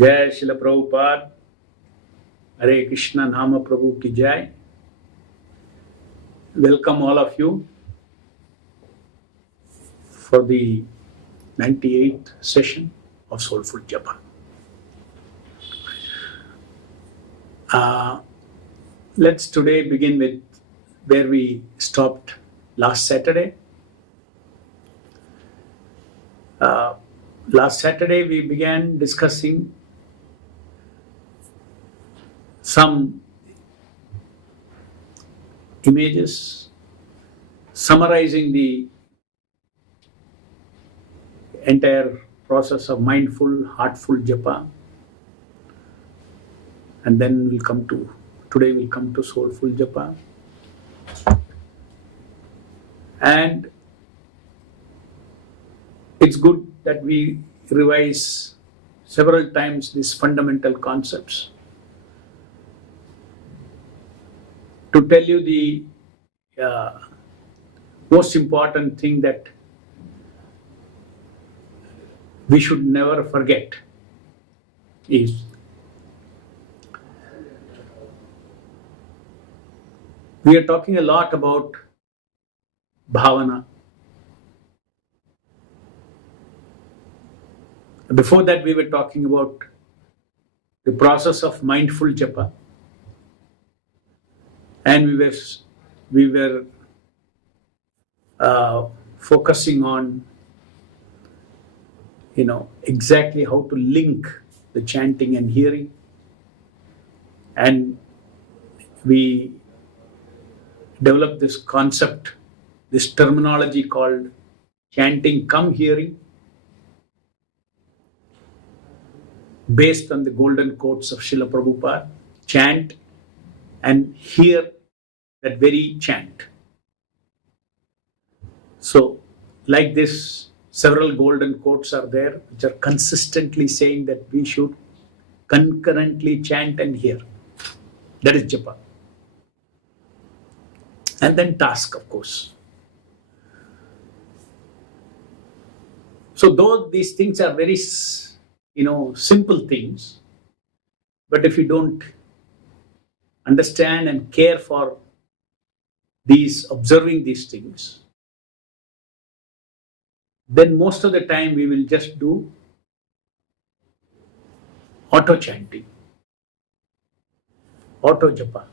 Jai Srila Prabhupada, Hare Krishna Nama Prabhu ki Jai. Welcome all of you for the 98th session of Soulful Japa. Let's today begin with where we stopped last Saturday. Last Saturday we began discussing some images summarizing the entire process of mindful, heartful japa, and then today we'll come to soulful japa. And it's good that we revise several times these fundamental concepts to tell you the most important thing that we should never forget is we are talking a lot about bhavana. Before that, we were talking about the process of mindful japa, and we were focusing on exactly how to link the chanting and hearing, and we developed this concept, this terminology called chanting cum hearing, based on the golden quotes of Srila Prabhupada: chant and hear that very chant. So, like this, several golden quotes are there which are consistently saying that we should concurrently chant and hear. That is japa. And then task, of course. So though these things are very simple things, but if you don't understand and care for observing these things, then most of the time we will just do auto chanting, auto japa,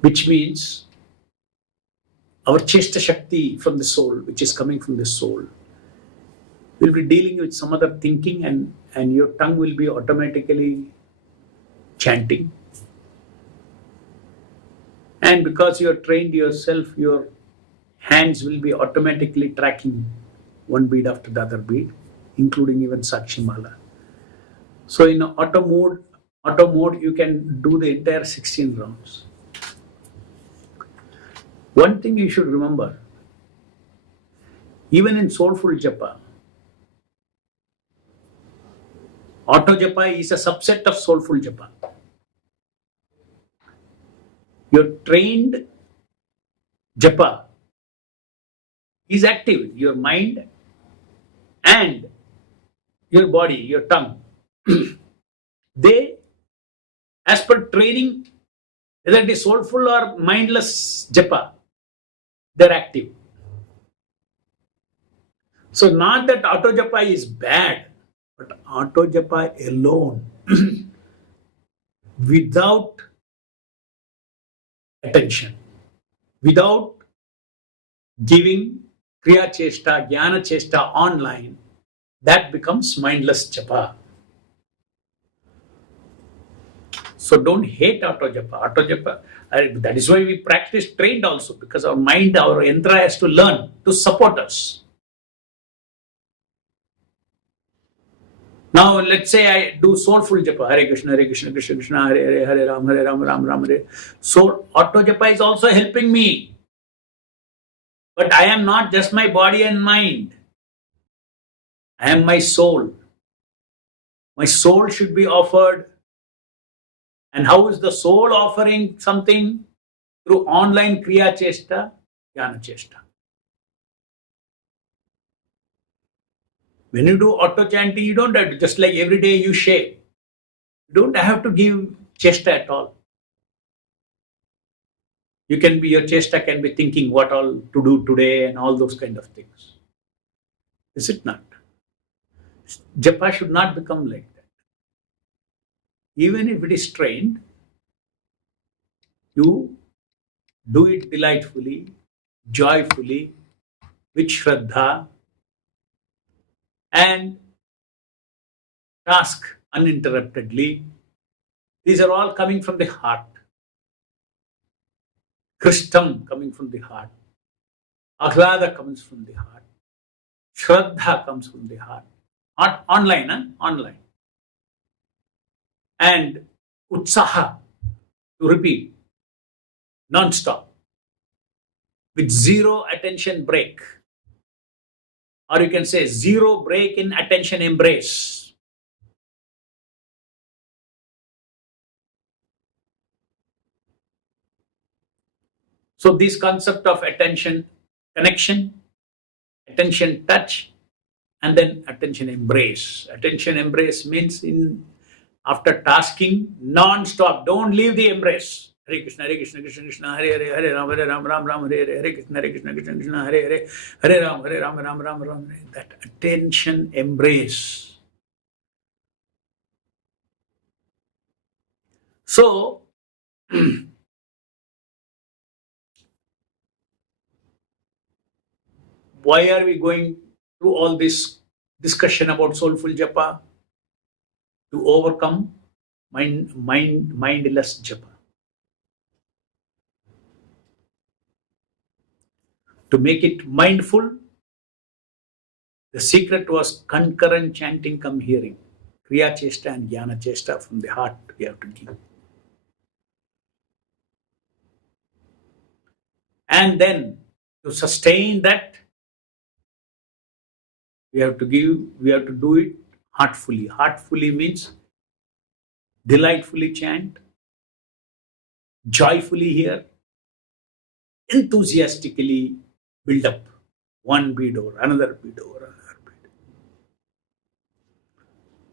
which means our chesta shakti from the soul, which is coming from the soul, will be dealing with some other thinking, and your tongue will be automatically chanting. And because you have trained yourself, your hands will be automatically tracking one bead after the other bead, including even Sakshimala. So in auto mode, you can do the entire 16 rounds. One thing you should remember, even in soulful japa, auto japa is a subset of soulful japa. Your trained japa is active, your mind and your body, your tongue. They, as per training, whether it is soulful or mindless japa, they're active. So not that auto japa is bad, but auto japa alone, without attention, without giving kriya chesta, jnana chesta online, that becomes mindless japa. So don't hate auto japa. Auto japa, that is why we practice trained also, because our mind, our yantra has to learn to support us. Now let's say I do soulful japa, Hare Krishna, Krishna Krishna, Hare Hare, Hare Ram, Ram Ram, Hare. So auto japa is also helping me. But I am not just my body and mind. I am my soul. My soul should be offered. And how is the soul offering something? Through online kriya chesta, jnana chesta. When you do auto chanting, you don't have to, just like every day you shave. You don't have to give chesta at all. You can be, your chesta can be thinking what all to do today and all those kind of things. Is it not? Japa should not become like that. Even if it is trained, you do it delightfully, joyfully, with Shraddha, and task uninterruptedly. These are all coming from the heart. Krishtam coming from the heart. Ahlada comes from the heart. Shraddha comes from the heart. Online, huh? Online. And Utsaha, to repeat, non-stop, with zero attention break. Or you can say zero break in attention embrace. So this concept of attention connection, attention touch, and then attention embrace. Attention embrace means after tasking non-stop, don't leave the embrace. Hare Krishna, Krishna Krishna, Hare Hare, Hare Ram, Ram Ram, Hare Hare, Hare Krishna, Krishna Krishna, Hare Hare, Hare Ram, Ram Ram, Hare. That attention embrace. So, why are we going through all this discussion about soulful japa? To overcome mindless japa. To make it mindful, the secret was concurrent chanting come hearing. Kriya chesta and jnana chesta from the heart we have to give. And then to sustain that, we have to do it heartfully. Heartfully means delightfully chant, joyfully hear, enthusiastically build up one bead over another bead over another bead.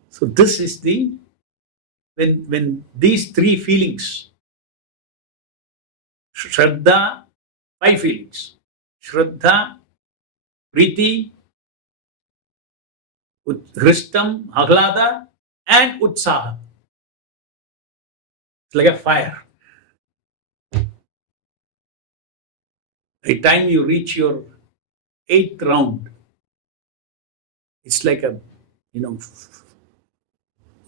So this is when these three feelings, Shraddha, 5 feelings, Shraddha, Priti, Hristam, Ahlada, and Utsaha. It's like a fire. By the time you reach your 8th round, it's like a,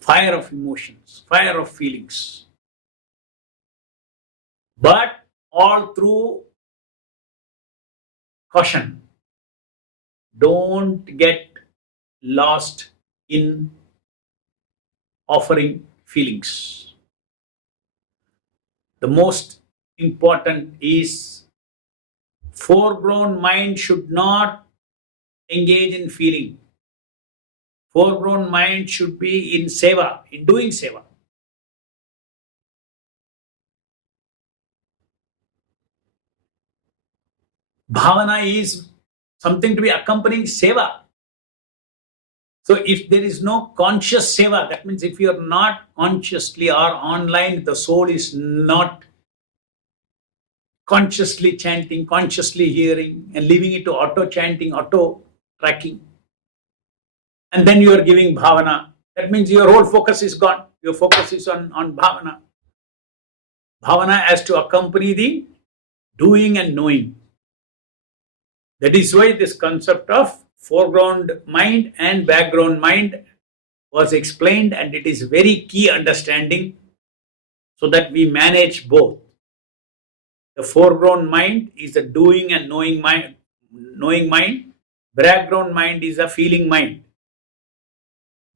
fire of emotions, fire of feelings. But all through caution. Don't get lost in offering feelings. The most important is foreground mind should not engage in feeling. Foreground mind should be in seva, in doing seva. Bhavana is something to be accompanying seva. So if there is no conscious seva, that means if you are not consciously or online, the soul is not consciously chanting, consciously hearing, and leaving it to auto chanting, auto tracking. And then you are giving bhavana. That means your whole focus is gone. Your focus is on bhavana. Bhavana has to accompany the doing and knowing. That is why this concept of foreground mind and background mind was explained, and it is very key understanding so that we manage both. The foreground mind is the doing and knowing mind. Background mind is a feeling mind.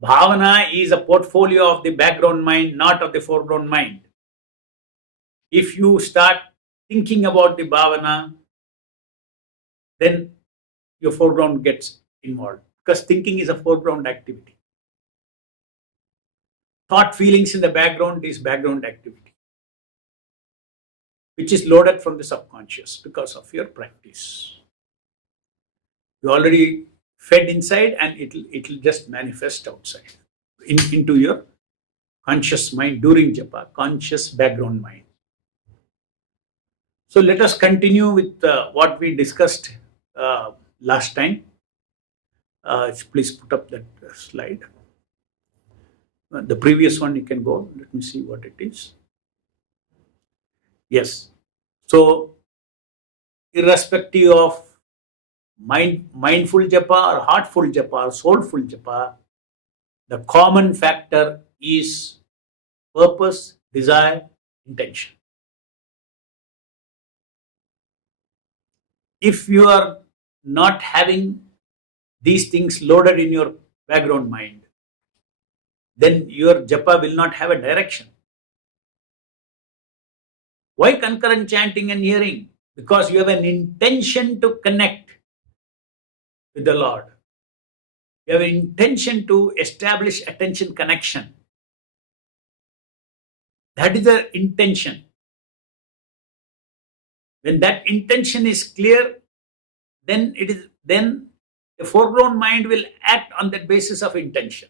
Bhavana is a portfolio of the background mind, not of the foreground mind. If you start thinking about the bhavana, then your foreground gets involved, because thinking is a foreground activity. Thought, feelings in the background is background activity, which is loaded from the subconscious because of your practice. You already fed inside, and it'll just manifest outside into your conscious mind during japa, conscious background mind. So let us continue with what we discussed last time. Please put up that slide. The previous one you can go. Let me see what it is. Yes. So irrespective of mindful japa or heartful japa or soulful japa, the common factor is purpose, desire, intention. If you are not having these things loaded in your background mind, then your japa will not have a direction. Why concurrent chanting and hearing? Because you have an intention to connect with the Lord. You have an intention to establish attention connection. That is the intention. When that intention is clear, then the foreground mind will act on that basis of intention.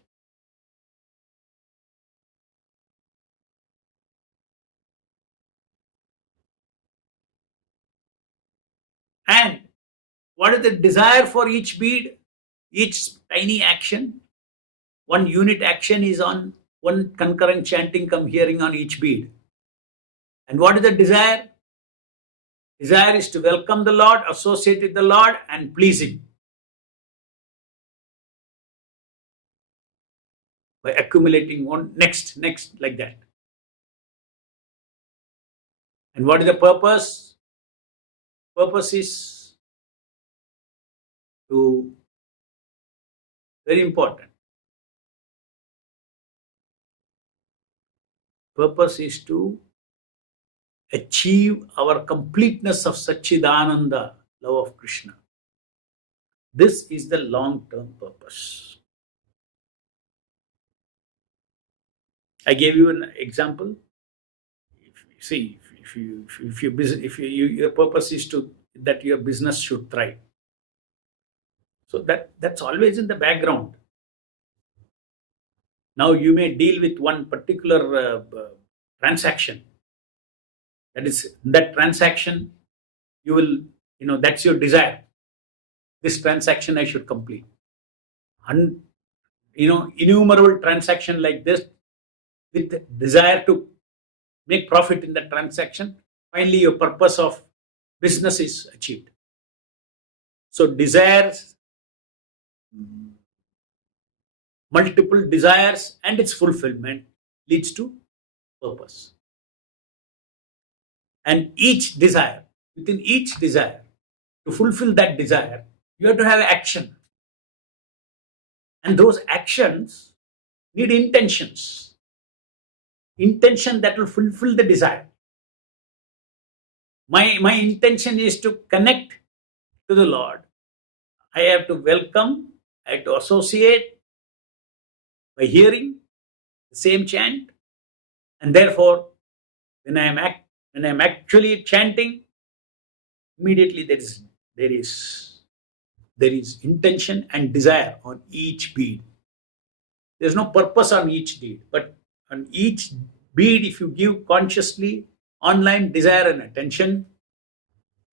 And what is the desire for each bead, each tiny action? One unit action is on one concurrent chanting come hearing on each bead. And what is the desire? Desire is to welcome the Lord, associate with the Lord, and please Him by accumulating one next, like that. And what is the purpose? Purpose is to, very important. Purpose is to achieve our completeness of Satchidananda, love of Krishna. This is the long-term purpose. I gave you an example. Your purpose is to that your business should thrive. So that's always in the background. Now you may deal with one particular transaction. That transaction, you will, that's your desire. This transaction I should complete. And, innumerable transaction like this with the desire to make profit in that transaction. Finally, your purpose of business is achieved. So desires, multiple desires and its fulfillment leads to purpose. And within each desire, to fulfill that desire, you have to have action. And those actions need intentions. Intention that will fulfill the desire. My intention is to connect to the Lord. I have to welcome, I have to associate by hearing the same chant. And therefore, when I am actually chanting, immediately there is intention and desire on each bead. There's no purpose on each bead, but on each bead, if you give consciously online desire and attention,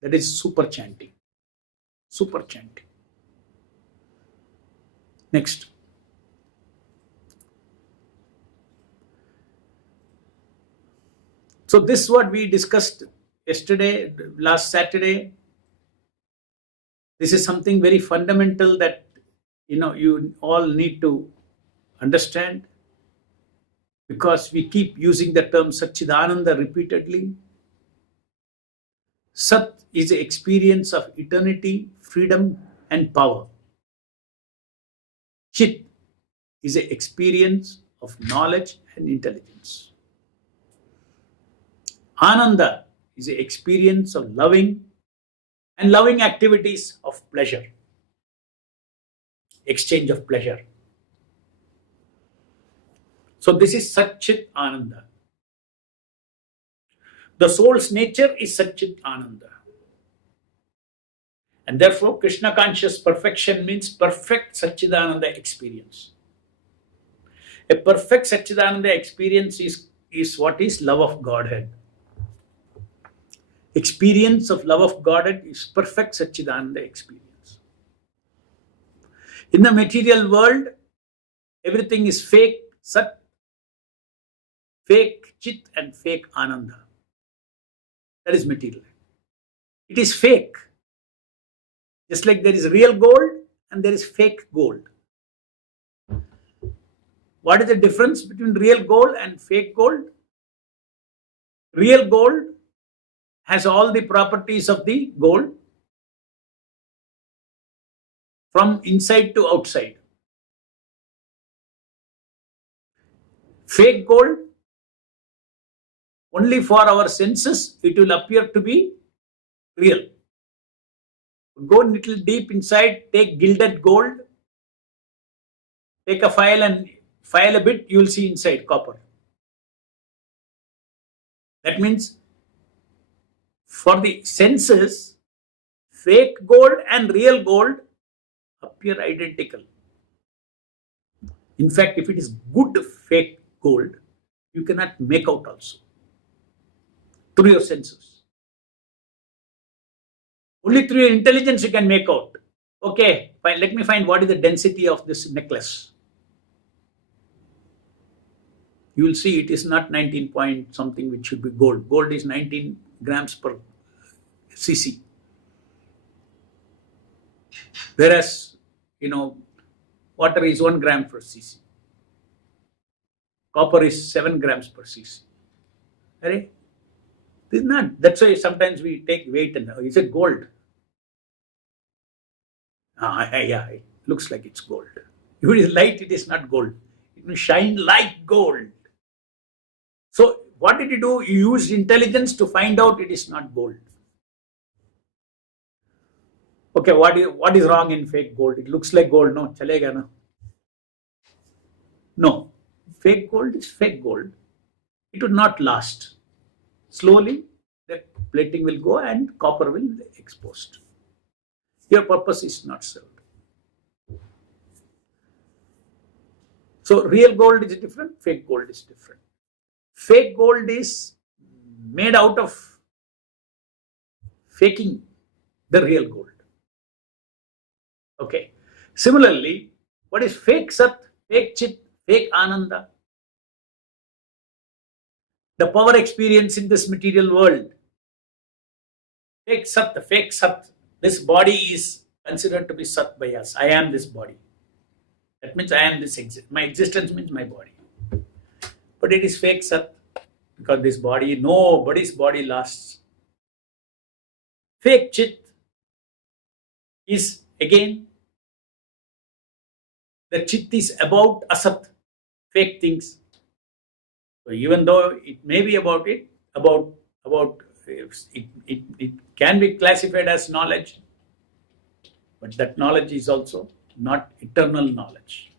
that is super chanting. Super chanting. Next. So this is what we discussed yesterday, last Saturday. This is something very fundamental that you all need to understand, because we keep using the term Satchidananda repeatedly. Sat is the experience of eternity, freedom, and power. Chit is the experience of knowledge and intelligence. Ananda is the experience of loving activities of pleasure, exchange of pleasure. So this is Satchit Ananda. The soul's nature is Satchit Ananda. And therefore, Krishna conscious perfection means perfect Satchidananda experience. A perfect Satchidananda experience is what is love of Godhead. Experience of love of Godhead is perfect Satchidananda experience. In the material world, everything is fake Sat, fake Chit, and fake Ananda. That is material. It is fake. Just like there is real gold and there is fake gold. What is the difference between real gold and fake gold? Real gold has all the properties of the gold from inside to outside. Fake gold, only for our senses, it will appear to be real. Go a little deep inside, take gilded gold, take a file and file a bit, you will see inside copper. That means for the senses, fake gold and real gold appear identical. In fact, if it is good fake gold, you cannot make out also through your senses. Only through your intelligence you can make out. Okay, fine, let me find what is the density of this necklace. You will see it is not 19 point something which should be gold. Gold is 19 grams per cc. Whereas, water is 1 gram per cc. Copper is 7 grams per cc. Hare? This is not. That's why sometimes we take weight and is it gold? Yeah, it looks like it's gold. If it is light, it is not gold. It will shine like gold. So what did you do? You used intelligence to find out it is not gold. Okay, what is wrong in fake gold? It looks like gold. No, chalega na. No, fake gold is fake gold. It would not last. Slowly, the plating will go and copper will be exposed. Your purpose is not served. So real gold is different, fake gold is different. Fake gold is made out of faking the real gold. Okay. Similarly, what is fake Sat, fake Chit, fake Ananda? The power experience in this material world. Fake Sat, fake Sat. This body is considered to be Sat by us. I am this body. That means I am this my existence means my body. But it is fake Sat because this body, nobody's body lasts. Fake Chit is again, the Chit is about Asat, fake things. So even though it may be about it can be classified as knowledge, but that knowledge is also not eternal knowledge.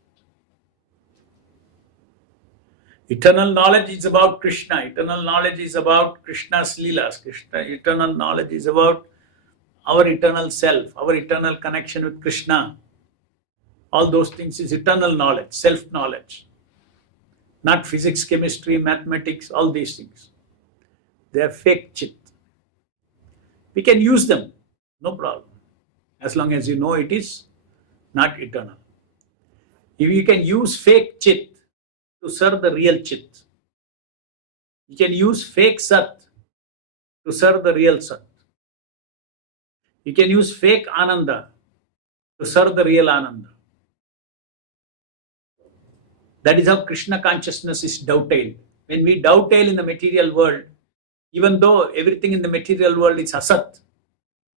Eternal knowledge is about Krishna. Eternal knowledge is about Krishna's Leelas. Eternal knowledge is about our eternal self, our eternal connection with Krishna. All those things is eternal knowledge, self-knowledge. Not physics, chemistry, mathematics, all these things. They are fake Chit. We can use them, no problem, as long as you know it is not eternal. If you can use fake Chit to serve the real Chit, you can use fake Sat to serve the real Sat. You can use fake Ananda to serve the real Ananda. That is how Krishna consciousness is dovetailed. When we dovetail in the material world, even though everything in the material world is Asat,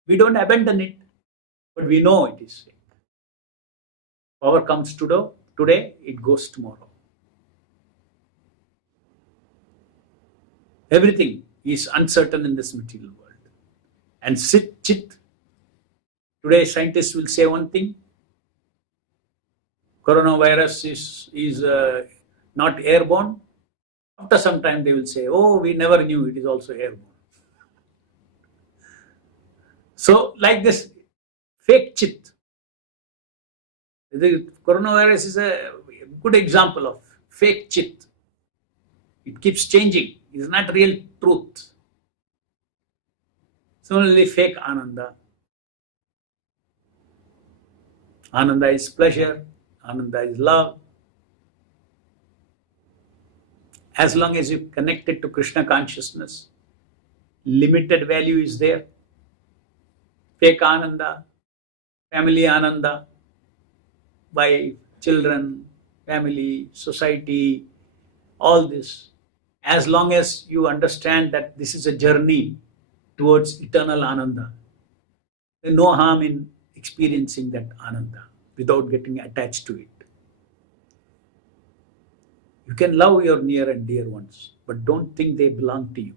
we don't abandon it, but we know it is fake. Power comes today, it goes tomorrow. Everything is uncertain in this material world. And Chit, today scientists will say one thing, coronavirus is not airborne. After some time they will say, oh, we never knew it is also airborne. So like this, fake chit. The coronavirus is a good example of fake chit. It keeps changing. It's not real truth. Similarly, fake Ananda. Ananda is pleasure. Ananda is love. As long as you connect it to Krishna consciousness, limited value is there. Fake Ananda, family Ananda, wife, children, family, society, all this. As long as you understand that this is a journey towards eternal Ananda, there's no harm in experiencing that Ananda without getting attached to it. You can love your near and dear ones, but don't think they belong to you.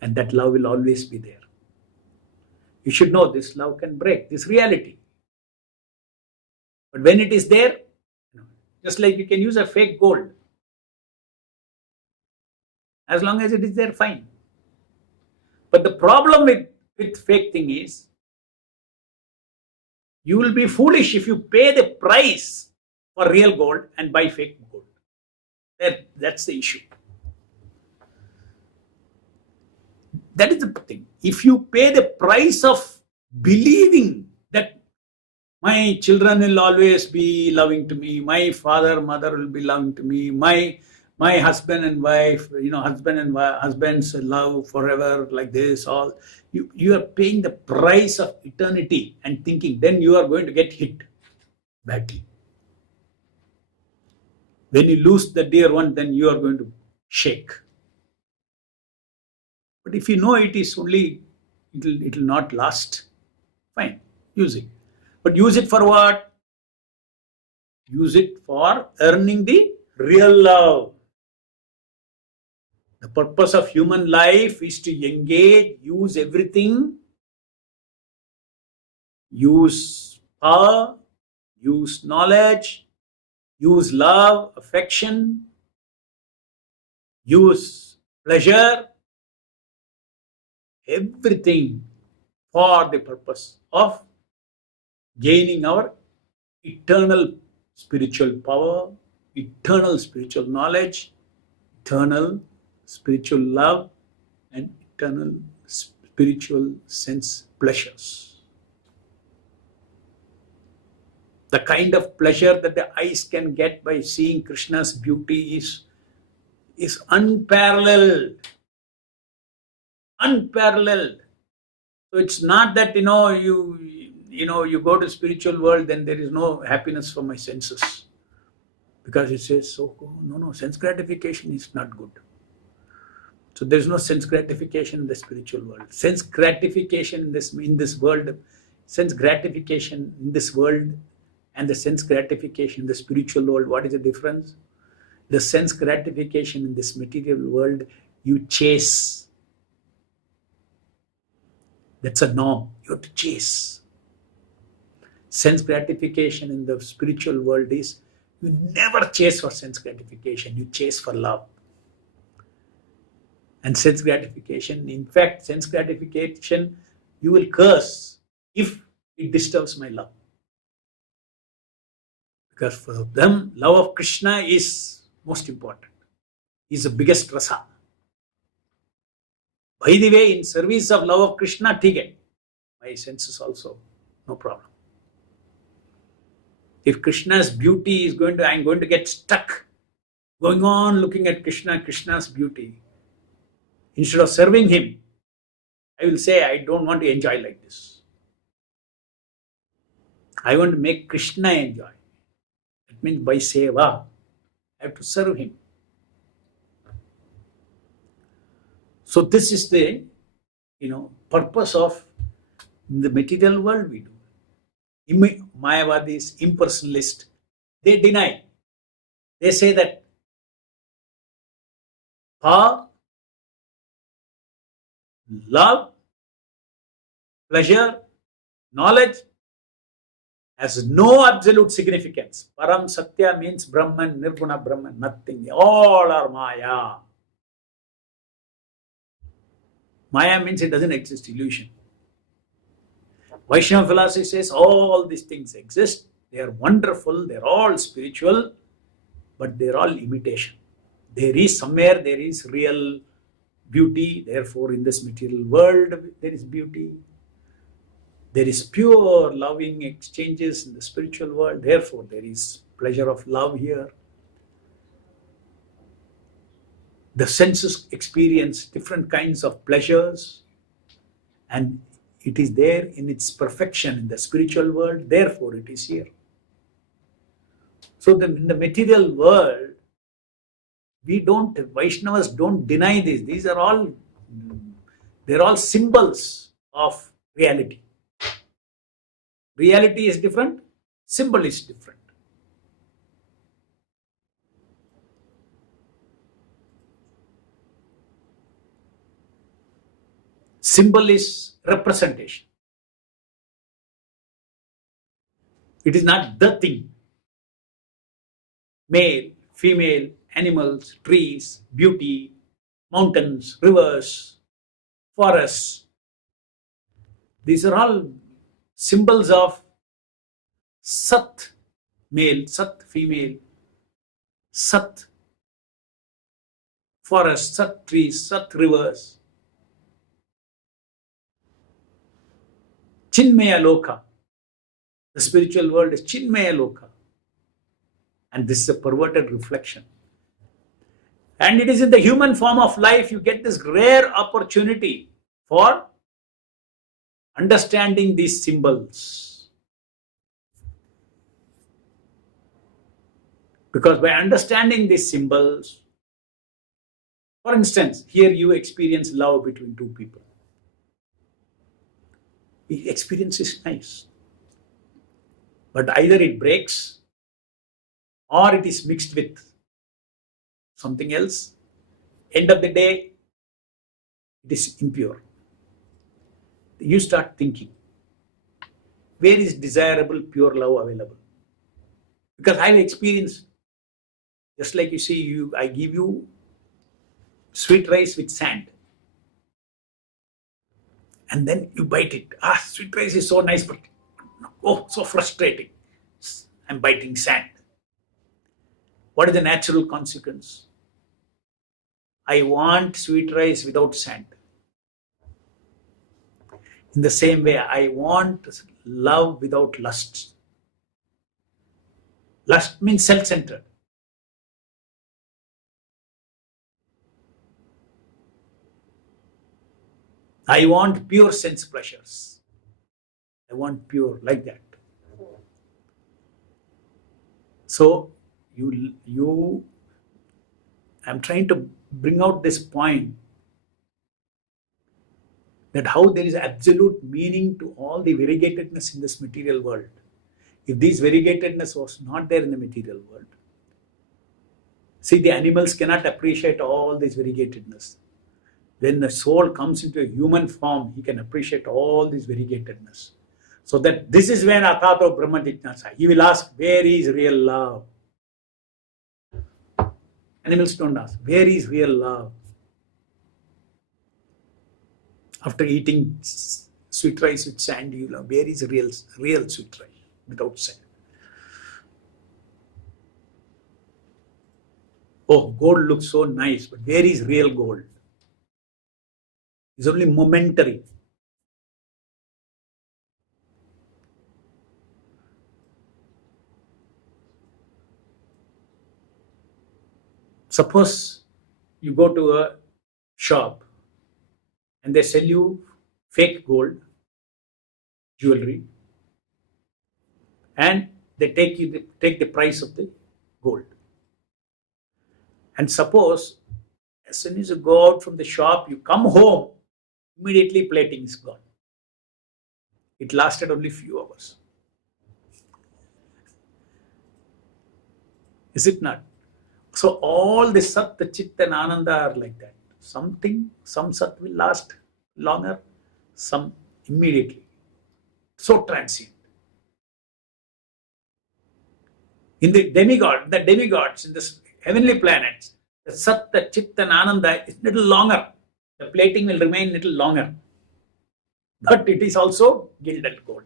And that love will always be there. You should know this love can break, this reality. But when it is there, just like you can use a fake gold. As long as it is there, fine. But the problem with fake thing is, you will be foolish if you pay the price for real gold and buy fake gold. That's the issue. That is the thing. If you pay the price of believing that my children will always be loving to me, my father, mother will be loving to me, my husband and wife, husband's love forever, like this, all. You are paying the price of eternity and thinking, then you are going to get hit badly. When you lose the dear one, then you are going to shake. But if you know it is only, it will not last, fine, use it. But use it for what? Use it for earning the real love. The purpose of human life is to engage, use everything, use power, use knowledge, use love, affection, use pleasure, everything for the purpose of gaining our eternal spiritual power, eternal spiritual knowledge, eternal spiritual love, and eternal spiritual sense pleasures. The kind of pleasure that the eyes can get by seeing Krishna's beauty is unparalleled. Unparalleled. So it's not that you go to spiritual world, then there is no happiness for my senses, because it says so. No, sense gratification is not good. So there is no sense gratification in the spiritual world. Sense gratification in this world, sense gratification in this world, and the sense gratification in the spiritual world. What is the difference? The sense gratification in this material world, you chase. That's a norm. You have to chase. Sense gratification in the spiritual world is, you never chase for sense gratification. You chase for love. And sense gratification, in fact, sense gratification, you will curse if it disturbs my love. Because for them, love of Krishna is most important. He's the biggest rasa. By the way, in service of love of Krishna, take my senses also, no problem. If Krishna's beauty is I'm going to get stuck going on looking at Krishna's beauty. Instead of serving him, I will say, I don't want to enjoy like this. I want to make Krishna enjoy. That means by seva, I have to serve him. So this is the purpose of the material world we do. Mayavadis, impersonalists, they deny. They say that power, love, pleasure, knowledge has no absolute significance. Param Satya means Brahman, Nirguna Brahman, nothing. All are Maya. Maya means it doesn't exist, illusion. Vaishnava philosophy says all these things exist. They are wonderful. They are all spiritual, but they are all imitation. There is somewhere there is real beauty. Therefore, in this material world, there is beauty. There is pure loving exchanges in the spiritual world. Therefore, there is pleasure of love here. The senses experience different kinds of pleasures, and it is there in its perfection in the spiritual world. Therefore, it is here. So, in the material world, Vaishnavas don't deny this. These are all, they're all symbols of reality. Reality is different, symbol is different. Symbol is representation. It is not the thing. Male, female, animals, trees, beauty, mountains, rivers, forests. These are all symbols of Sat, male, Sat, female, Sat, forest, Sat, trees, Sat, rivers. Chinmaya Loka. The spiritual world is Chinmaya Loka. And this is a perverted reflection. And it is in the human form of life you get this rare opportunity for understanding these symbols. Because by understanding these symbols, for instance, here you experience love between two people. The experience is nice. But either it breaks or it is mixed with something else. End of the day, it is impure. You start thinking, where is desirable pure love available? Because I have experienced, just like you see, I give you sweet rice with sand. And then you bite it. Sweet rice is so nice, but so frustrating. I'm biting sand. What is the natural consequence? I want sweet rice without sand. In the same way, I want love without lust. Lust means self-centered. I want pure sense pleasures. I want pure like that. So, I'm trying to bring out this point that how there is absolute meaning to all the variegatedness in this material world. If this variegatedness was not there in the material world, see, the animals cannot appreciate all this variegatedness. When the soul comes into a human form, he can appreciate all this variegatedness. So that this is when Atato Brahma Jitnasa, he will ask, where is real love? Animals don't ask, where is real love? After eating sweet rice with sand, you know, where is real sweet rice without sand? Oh, gold looks so nice, but where is real gold? It's only momentary. Suppose you go to a shop and they sell you fake gold, jewelry, and they take the price of the gold. And suppose as soon as you go out from the shop, you come home, immediately plating is gone. It lasted only few hours. Is it not? So all the Sat, the Chit and Ananda are like that. Some Sat will last longer, some immediately. So transient. In the demigods, in the heavenly planets, the Sat, the Chit and Ananda is little longer. The plating will remain little longer. but it is also gilded gold.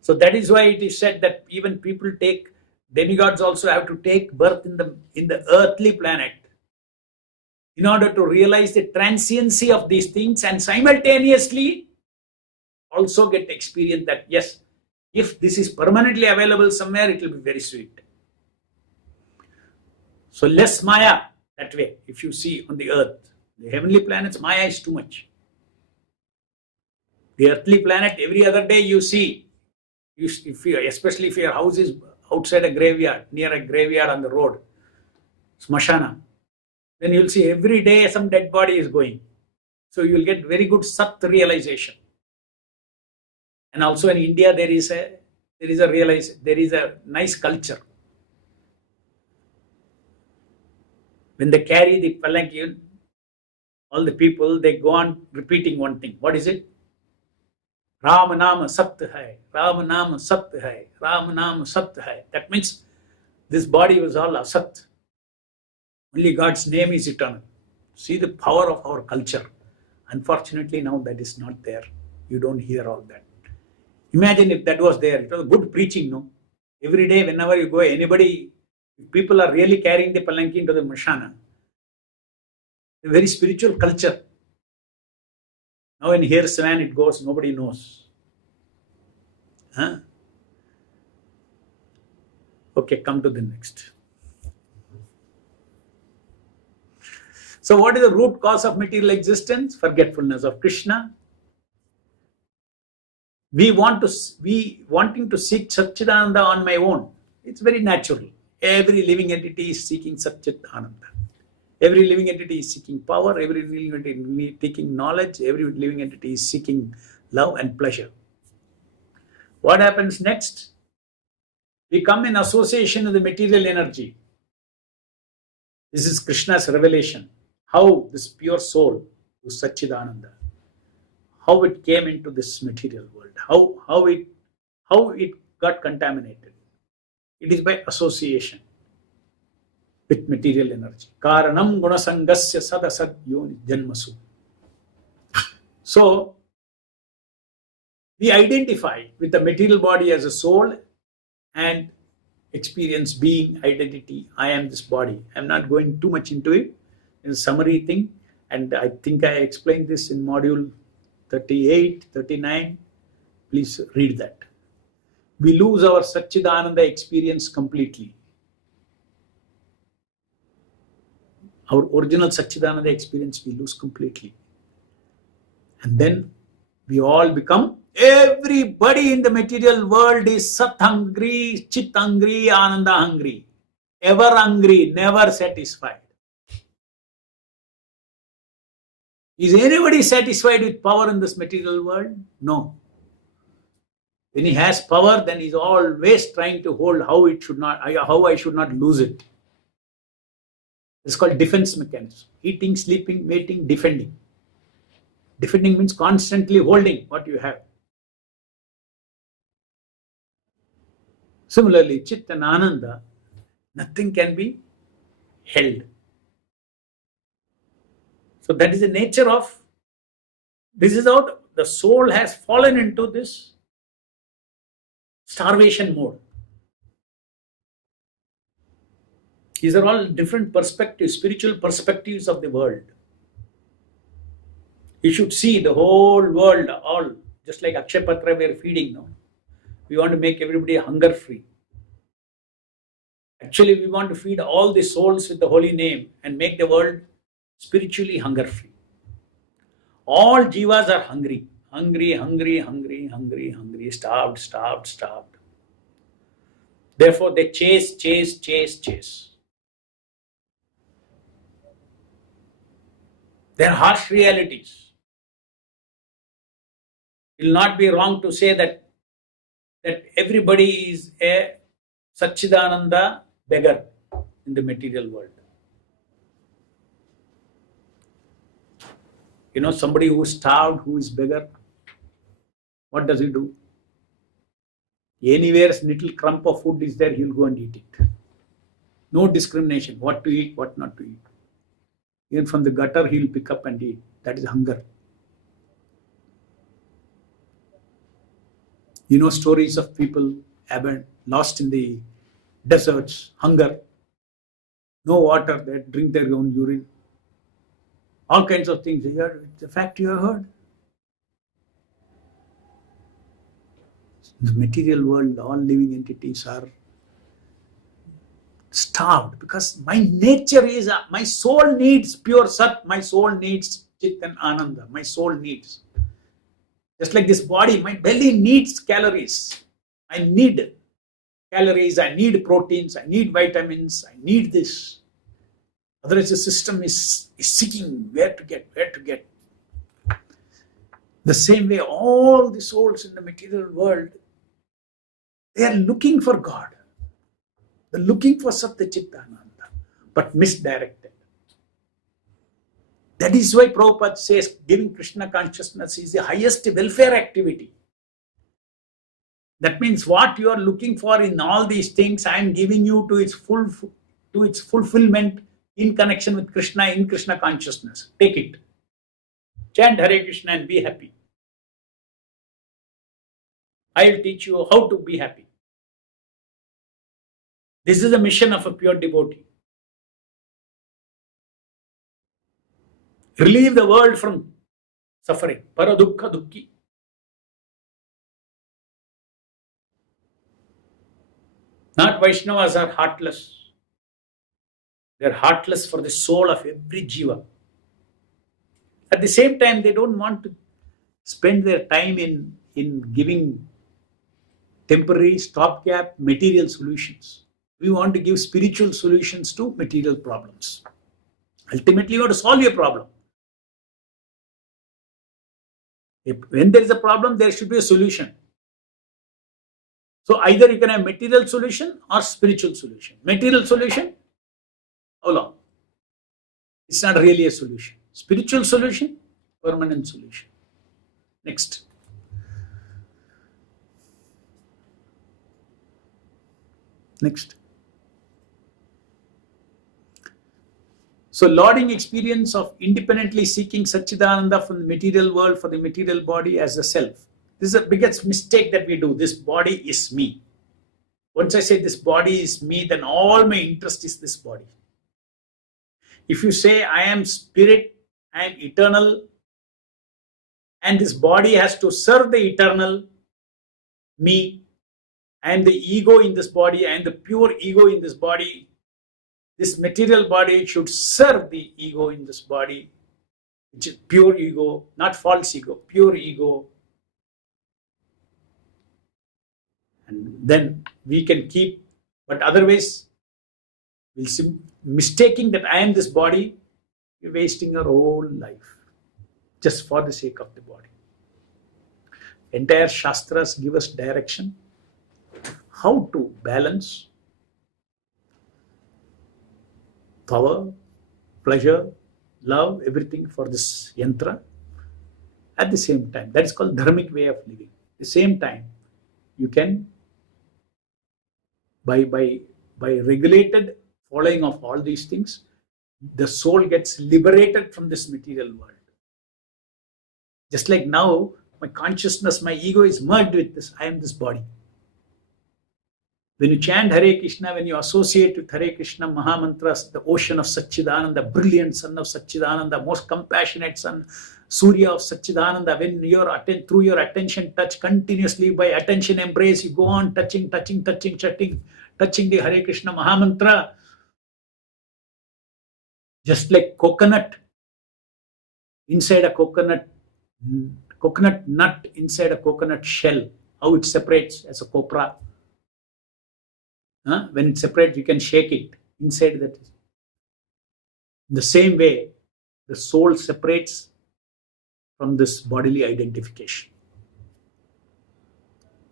So that is why it is said that even people take, demigods also have to take birth in the earthly planet in order to realize the transiency of these things, and simultaneously also get experience that yes, if this is permanently available somewhere, it will be very sweet. So less Maya that way. If you see on the earth, the heavenly planets, Maya is too much. The earthly planet, every other day you see, especially if your house is outside a graveyard, near a graveyard on the road, smashana, then you'll see every day some dead body is going. So you'll get very good Sat realization. And also in India there is a nice culture. When they carry the palanquin, all the people, they go on repeating one thing. What is it? Rama Nama Sat Hai, Rama Nama Sat Hai, Rama Nama Sat Hai. That means this body was all asat. Only God's name is eternal. See the power of our culture. Unfortunately, now that is not there. You don't hear all that. Imagine if that was there. It was good preaching, no? Every day, whenever you go, if people are really carrying the palanquin to the mashana, a very spiritual culture. Now when here's when it goes, nobody knows. Huh? Okay, come to the next. So what is the root cause of material existence? Forgetfulness of Krishna. We wanting to seek Satchidananda on my own. It's very natural. Every living entity is seeking Satchidananda. Every living entity is seeking power. Every living entity is seeking knowledge. Every living entity is seeking love and pleasure. What happens next? We come in association with the material energy. This is Krishna's revelation. How this pure soul, who is Satchidananda, how it came into this material world, how it got contaminated. It is by association with material energy. Karanam gunasangasya sadasad yoni janmasu. So, we identify with the material body as a soul and experience being, identity. I am this body. I am not going too much into it. It's a summary thing. And I think I explained this in module 38, 39. Please read that. We lose our Satchidananda experience completely. Our original Satchidananda experience we lose completely. And then we all become, everybody in the material world is Sat hungry, Chit hungry, Ananda hungry. Ever hungry, never satisfied. Is anybody satisfied with power in this material world? No. When he has power, then he's always trying to hold how I should not lose it. It's called defense mechanism. Eating, sleeping, mating, defending. Defending means constantly holding what you have. Similarly, Chit and Ananda, nothing can be held. So that is the nature of, this is how the soul has fallen into this starvation mode. These are all different perspectives, spiritual perspectives of the world. You should see the whole world, all just like Akshay Patra we are feeding now. We want to make everybody hunger free. Actually, we want to feed all the souls with the holy name and make the world spiritually hunger free. All jivas are hungry. Hungry, hungry, hungry, hungry, hungry, starved, starved, starved. Therefore, they chase, chase, chase, chase. They are harsh realities. It will not be wrong to say that everybody is a Satchidananda beggar in the material world. You know, somebody who is starved, who is beggar, what does he do? Anywhere a little crumb of food is there, he will go and eat it. No discrimination, what to eat, what not to eat. Even from the gutter, he will pick up and eat. That is hunger. You know stories of people lost in the deserts, hunger, no water, they drink their own urine. All kinds of things. The fact you have heard. The material world, all living entities are starved because my nature is, my soul needs pure Sat, my soul needs Chit and Ananda, my soul needs. Just like this body, my belly needs calories. I need calories, I need proteins, I need vitamins, I need this. Otherwise the system is seeking where to get. The same way all the souls in the material world, they are looking for God. They're looking for Satya Chittananda, but misdirected. That is why Prabhupada says giving Krishna consciousness is the highest welfare activity. That means what you are looking for in all these things, I am giving you to its fulfillment in connection with Krishna, in Krishna consciousness. Take it. Chant Hare Krishna and be happy. I will teach you how to be happy. This is the mission of a pure devotee. Relieve the world from suffering. Paradukha dukki. Not Vaishnavas are heartless. They are heartless for the soul of every jiva. At the same time, they don't want to spend their time in giving temporary stopgap material solutions. We want to give spiritual solutions to material problems. Ultimately, you want to solve your problem. When there is a problem, there should be a solution. So either you can have material solution or spiritual solution. Material solution, how long? It's not really a solution. Spiritual solution, permanent solution. Next. So lauding experience of independently seeking Satchidananda from the material world for the material body as the self. This is the biggest mistake that we do. This body is me. Once I say this body is me, then all my interest is this body. If you say I am spirit, I am eternal, and this body has to serve the eternal me, I am the ego in this body, I am the pure ego in this body. This material body should serve the ego in this body, which is pure ego, not false ego, pure ego. And then we can keep, but otherwise, mistaking that I am this body, you're wasting your whole life just for the sake of the body. Entire Shastras give us direction how to balance power, pleasure, love, everything for this yantra at the same time. That is called dharmic way of living. At the same time, you can, by regulated following of all these things, the soul gets liberated from this material world. Just like now, my consciousness, my ego is merged with this. I am this body. When you chant Hare Krishna, when you associate with Hare Krishna Mahamantras, the ocean of Satchidananda, brilliant son of Satchidananda, most compassionate son, Surya of Satchidananda, when through your attention touch continuously, by attention embrace, you go on touching the Hare Krishna Mahamantra. Just like coconut inside a coconut nut inside a coconut shell, how it separates as a copra. When it separates, you can shake it inside that. In the same way, the soul separates from this bodily identification.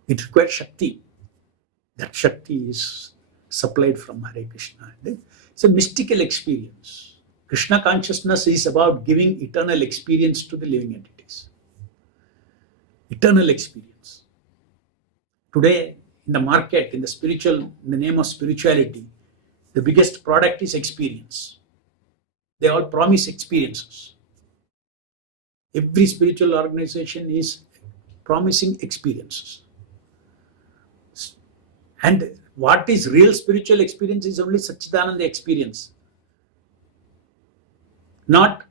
It requires Shakti. That Shakti is supplied from Hare Krishna. It's a mystical experience. Krishna consciousness is about giving eternal experience to the living entities. Eternal experience. Today, in the market, in the name of spirituality, the biggest product is experience. They all promise experiences. Every spiritual organization is promising experiences. And what is real spiritual experience is only Satchidananda experience. Not,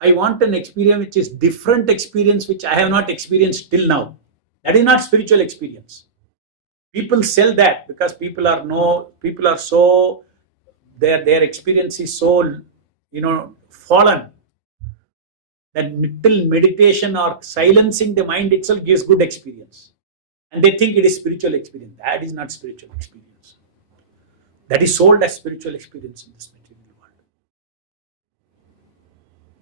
I want an experience which is different experience which I have not experienced till now. That is not spiritual experience. People sell that because people are so, their experience is so, fallen, that little meditation or silencing the mind itself gives good experience. And they think it is spiritual experience. That is not spiritual experience. That is sold as spiritual experience in this material world.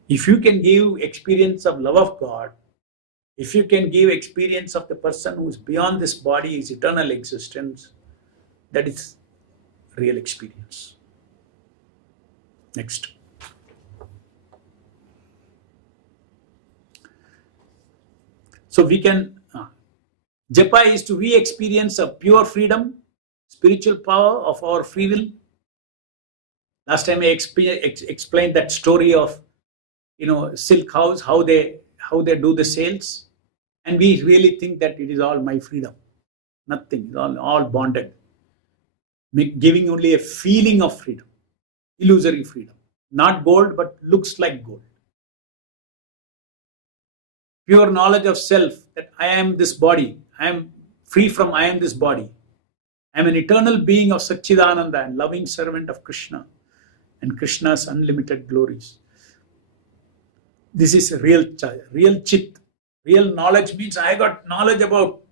If you can give experience of love of God, if you can give experience of the person who is beyond this body, is eternal existence, that is real experience. Next. So we can, Japa is to re-experience a pure freedom, spiritual power of our free will. Last time I explained that story of, silk house, how they do the sales, and we really think that it is all my freedom. Nothing, it's all bonded, giving only a feeling of freedom, illusory freedom, not gold but looks like gold. Pure knowledge of self, that I am this body, I am free from I am this body. I am an eternal being of Satchidananda and loving servant of Krishna and Krishna's unlimited glories. This is real chit. Real knowledge means I got knowledge about,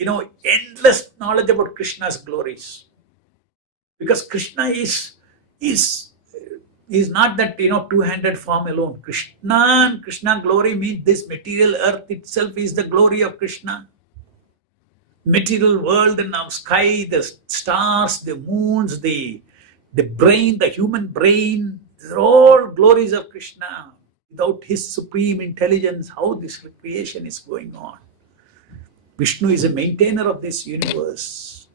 endless knowledge about Krishna's glories. Because Krishna is not that, two-handed form alone. Krishna glory means this material earth itself is the glory of Krishna. Material world and now sky, the stars, the moons, the brain, the human brain, these are all glories of Krishna. Without his supreme intelligence, how this creation is going on. Vishnu is a maintainer of this universe.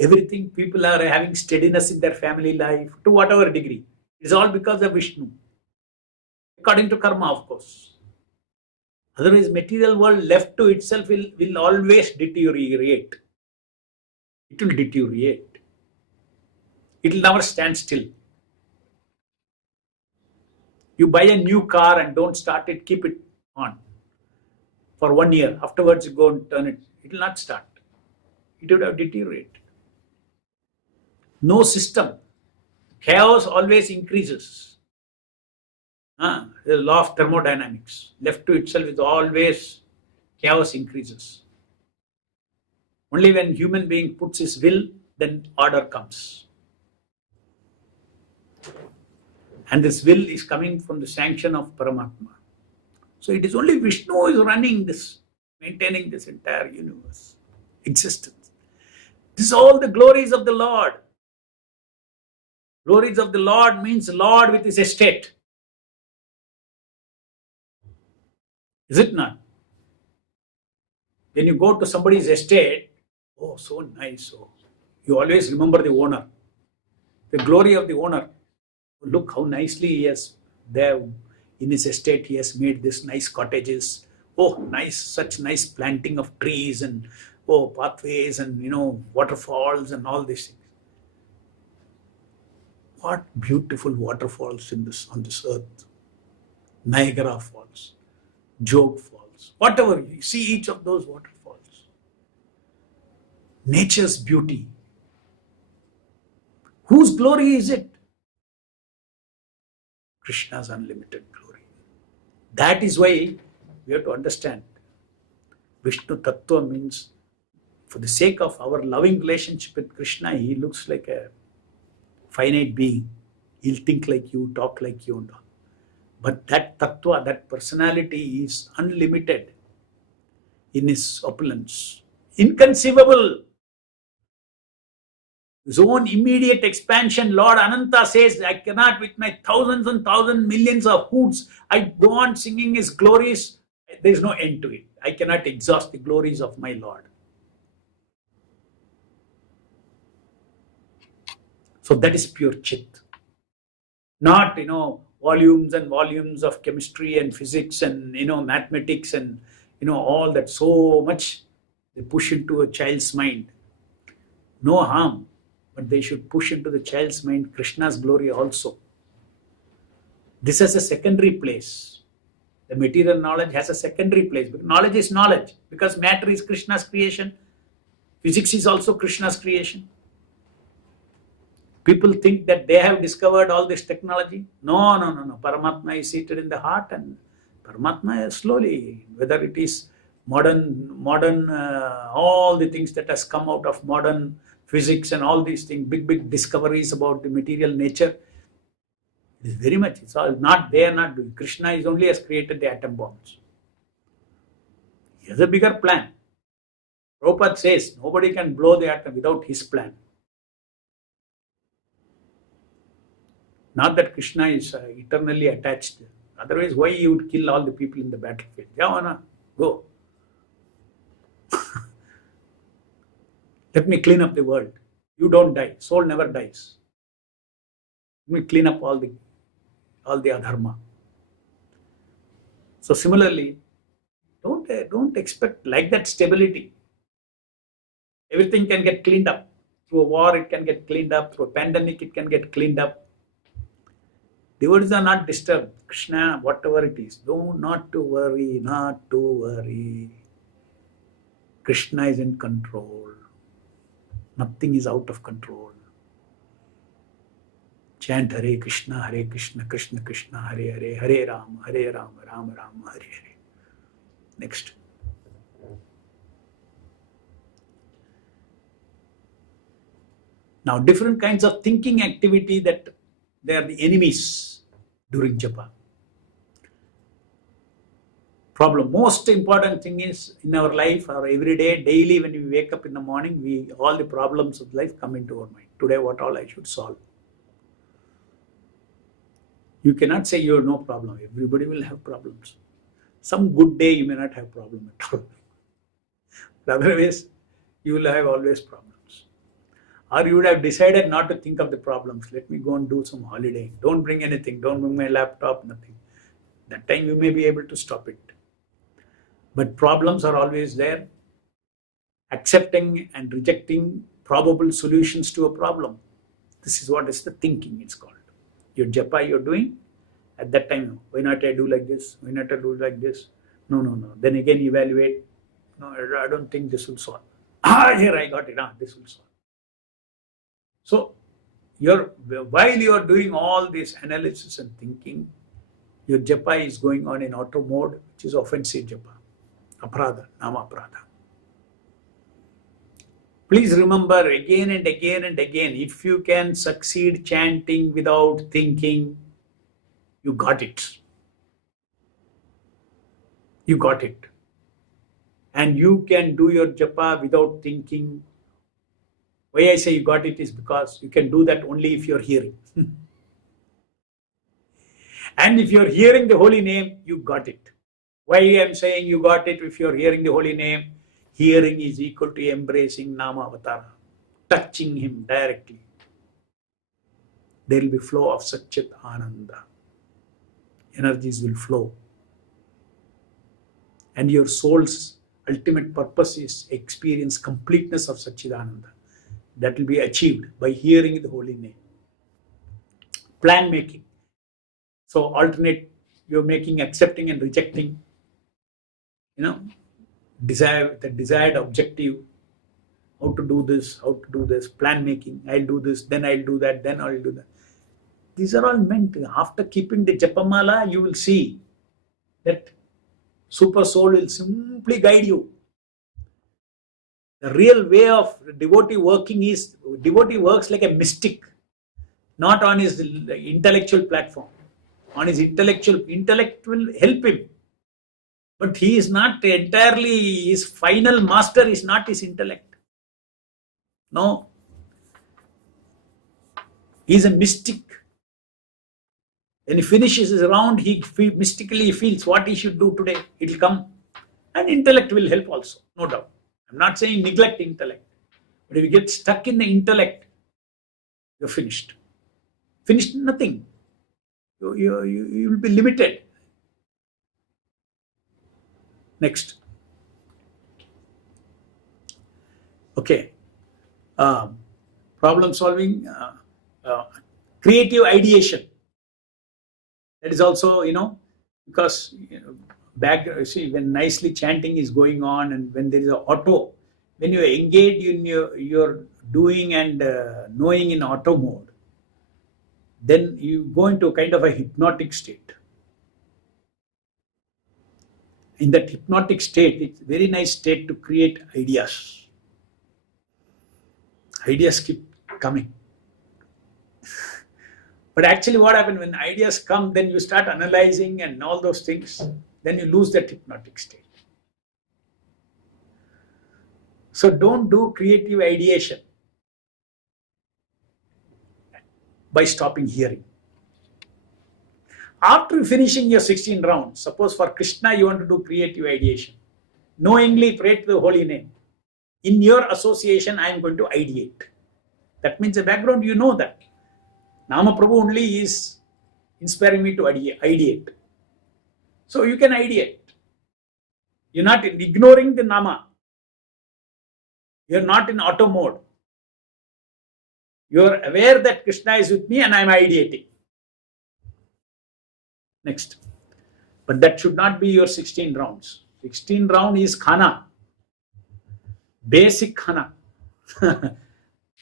Everything, people are having steadiness in their family life to whatever degree. It's all because of Vishnu. According to karma, of course. Otherwise, material world left to itself will always deteriorate. It will deteriorate. It will never stand still. You buy a new car and don't start it, keep it on for 1 year. Afterwards, you go and turn it. It will not start. It would have deteriorated. No system. Chaos always increases. The law of thermodynamics. Left to itself is always chaos increases. Only when human being puts his will, then order comes. And this will is coming from the sanction of Paramatma. So it is only Vishnu who is running this, maintaining this entire universe, existence. This is all the glories of the Lord. Glories of the Lord means Lord with his estate. Is it not? When you go to somebody's estate, oh, so nice. Oh, you always remember the owner, the glory of the owner. Look how nicely he has there in his estate. He has made this nice cottages. Oh, nice, such nice planting of trees and pathways and waterfalls and all these things. What beautiful waterfalls on this earth. Niagara Falls, Jog Falls, whatever you see, each of those waterfalls. Nature's beauty. Whose glory is it? Krishna's unlimited glory. That is why we have to understand Vishnu Tattva means, for the sake of our loving relationship with Krishna, he looks like a finite being. He'll think like you, talk like you and all. But that Tattva, that personality is unlimited in his opulence. Inconceivable. His own immediate expansion, Lord Ananta says, I cannot with my thousands and thousands, millions of hoots, I go on singing his glories. There is no end to it. I cannot exhaust the glories of my Lord. So that is pure Chit. Not, volumes and volumes of chemistry and physics and, mathematics and, all that so much they push into a child's mind. no harm, but they should push into the child's mind Krishna's glory also. This has a secondary place. The material knowledge has a secondary place. Knowledge is knowledge because matter is Krishna's creation. Physics is also Krishna's creation. People think that they have discovered all this technology. No, no, no, no. Paramatma is seated in the heart, and Paramatma is slowly, whether it is modern, all the things that has come out of modern physics and all these things, big discoveries about the material nature, it is very much, it's all not, they are not doing. Krishna is only has created the atom bombs. He has a bigger plan. Prabhupada says nobody can blow the atom without his plan. Not that Krishna is eternally attached. Otherwise, why you would kill all the people in the battlefield? Javana, go. Let me clean up the world. You don't die. Soul never dies. Let me clean up all the adharma. So similarly, don't expect like that stability. Everything can get cleaned up. Through a war, it can get cleaned up. Through a pandemic, it can get cleaned up. Devotees are not disturbed. Krishna, whatever it is, not to worry, not to worry. Krishna is in control. Nothing is out of control. Chant Hare Krishna, Krishna Krishna, Hare Hare, Hare Rama, Rama Rama, Hare Hare. Next. Now, different kinds of thinking activity that they are the enemies during japa. Problem. Most important thing is in our life, or every day, daily, when we wake up in the morning, all the problems of life come into our mind. Today, what all I should solve? You cannot say you have no problem. Everybody will have problems. Some good day you may not have problem at all. But otherwise, you will have always problems. Or you would have decided not to think of the problems. Let me go and do some holiday. Don't bring anything. Don't bring my laptop, nothing. That time you may be able to stop it. But problems are always there. Accepting and rejecting probable solutions to a problem. This is what is the thinking, it's called. Your japa you're doing, at that time, why not I do like this? Why not I do like this? No. Then again evaluate. No, I don't think this will solve. Here I got it. This will solve. So, while you are doing all this analysis and thinking, your japa is going on in auto mode, which is offensive japa. Aparadha, nama aparadha. Please remember again and again and again, if you can succeed chanting without thinking, you got it. You got it. And you can do your japa without thinking. Why I say you got it is because you can do that only if you're hearing. And if you're hearing the holy name, you got it. Why I'm saying you got it if you're hearing the holy name? Hearing is equal to embracing Nama Avatara, touching him directly. There will be flow of Satchit Ananda. Energies will flow. And your soul's ultimate purpose is experience completeness of Satchidananda. That will be achieved by hearing the holy name. Plan making. So alternate, you're making accepting and rejecting. The desired objective. How to do this, plan making. I'll do this, then I'll do that, then I'll do that. These are all meant. After keeping the japamala, you will see that super soul will simply guide you. The real way of devotee working is, devotee works like a mystic, not on his intellectual platform. On his intellect will help him. But he is not entirely, his final master is not his intellect. No. He is a mystic. When he finishes his round, he mystically feels what he should do today. It will come. And intellect will help also, no doubt. I'm not saying neglect intellect. But if you get stuck in the intellect, you're finished. Finished nothing. You will be limited. Next. Okay. uh, problem solving, creative ideation. That is also, because see, when nicely chanting is going on and when there is a auto, when you engage in your doing and knowing in auto mode, then you go into kind of a hypnotic state. In that hypnotic state, it's a very nice state to create ideas. Ideas keep coming. But actually what happens when ideas come, then you start analyzing and all those things, then you lose that hypnotic state. So don't do creative ideation by stopping hearing. After finishing your 16 rounds, suppose for Krishna you want to do creative ideation, knowingly pray to the holy name. In your association, I am going to ideate. That means the background, you know that. Nama Prabhu only is inspiring me to ideate. So you can ideate. You're not ignoring the Nama. You're not in auto mode. You're aware that Krishna is with me and I'm ideating. Next. But that should not be your 16 rounds. 16 round is khana. Basic khana.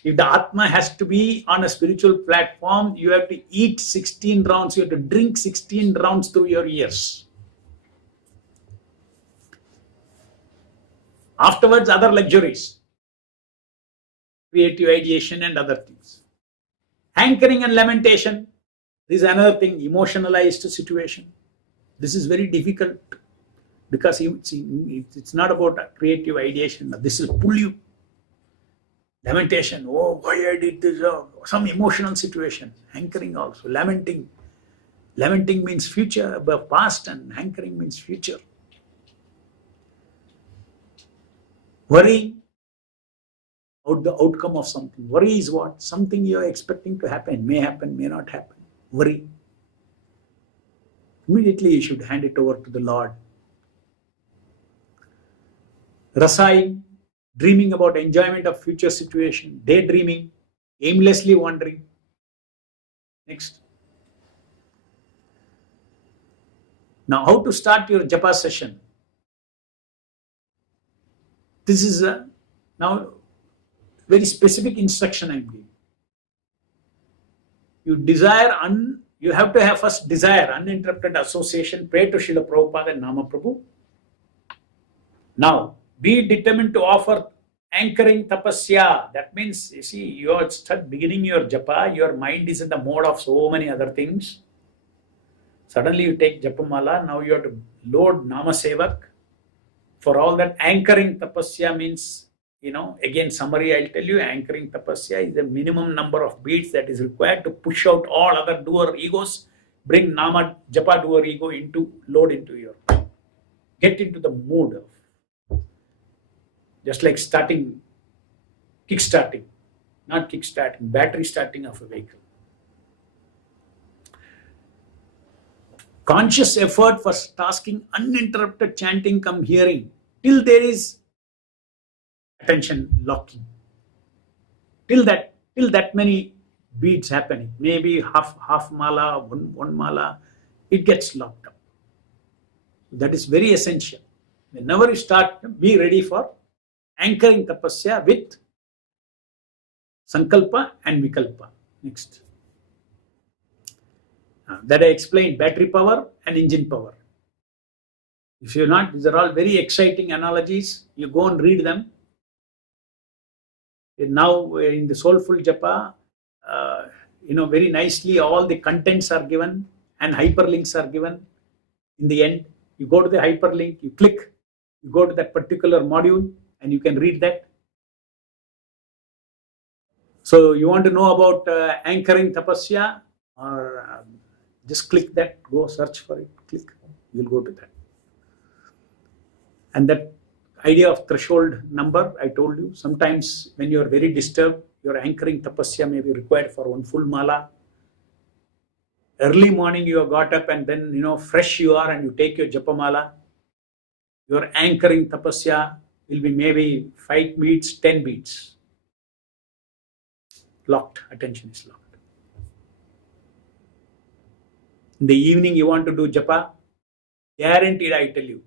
If the Atma has to be on a spiritual platform, you have to eat 16 rounds. You have to drink 16 rounds through your ears. Afterwards, other luxuries. Creative ideation and other things. Hankering and lamentation. This is another thing, emotionalized situation. This is very difficult because it's not about creative ideation. This will pull you. Lamentation, oh, why I did this, some emotional situation. Hankering also, lamenting. Lamenting means future, past, and hankering means future. Worry about the outcome of something. Worry is what? Something you are expecting to happen, may not happen. Worry. Immediately you should hand it over to the Lord. Rasai, dreaming about enjoyment of future situation, daydreaming, aimlessly wandering. Next. Now, how to start your japa session? This is a now very specific instruction I am giving. You have to have first desire, uninterrupted association, pray to Srila Prabhupada and Nama Prabhu. Now, be determined to offer anchoring tapasya. That means, you see, you are beginning your japa, your mind is in the mode of so many other things. Suddenly you take japamala, now you have to load Nama Sevak. For all that, anchoring tapasya means, again summary I'll tell you, anchoring tapasya is the minimum number of beats that is required to push out all other doer egos, bring Nama Japa doer ego load into your, get into the mood of, just like kick-starting, battery starting of a vehicle. Conscious effort for tasking uninterrupted chanting come hearing till there is attention locking. Till that many beats happening, maybe half mala, one mala, it gets locked up. That is very essential. Whenever you start, be ready for anchoring tapasya with sankalpa and vikalpa. Next. That I explained, battery power and engine power. If you're not, these are all very exciting analogies. You go and read them. Now in the Soulful Japa, very nicely all the contents are given and hyperlinks are given. In the end, you go to the hyperlink, you click, you go to that particular module and you can read that. So you want to know about anchoring tapasya, or just click that, go search for it, click, you'll go to that. And that idea of threshold number, I told you, sometimes when you are very disturbed, your anchoring tapasya may be required for one full mala. Early morning you have got up and then, fresh you are and you take your japamala. Your anchoring tapasya will be maybe 5 beats, 10 beats. locked. Attention is locked. In the evening, you want to do japa, guaranteed, I tell you,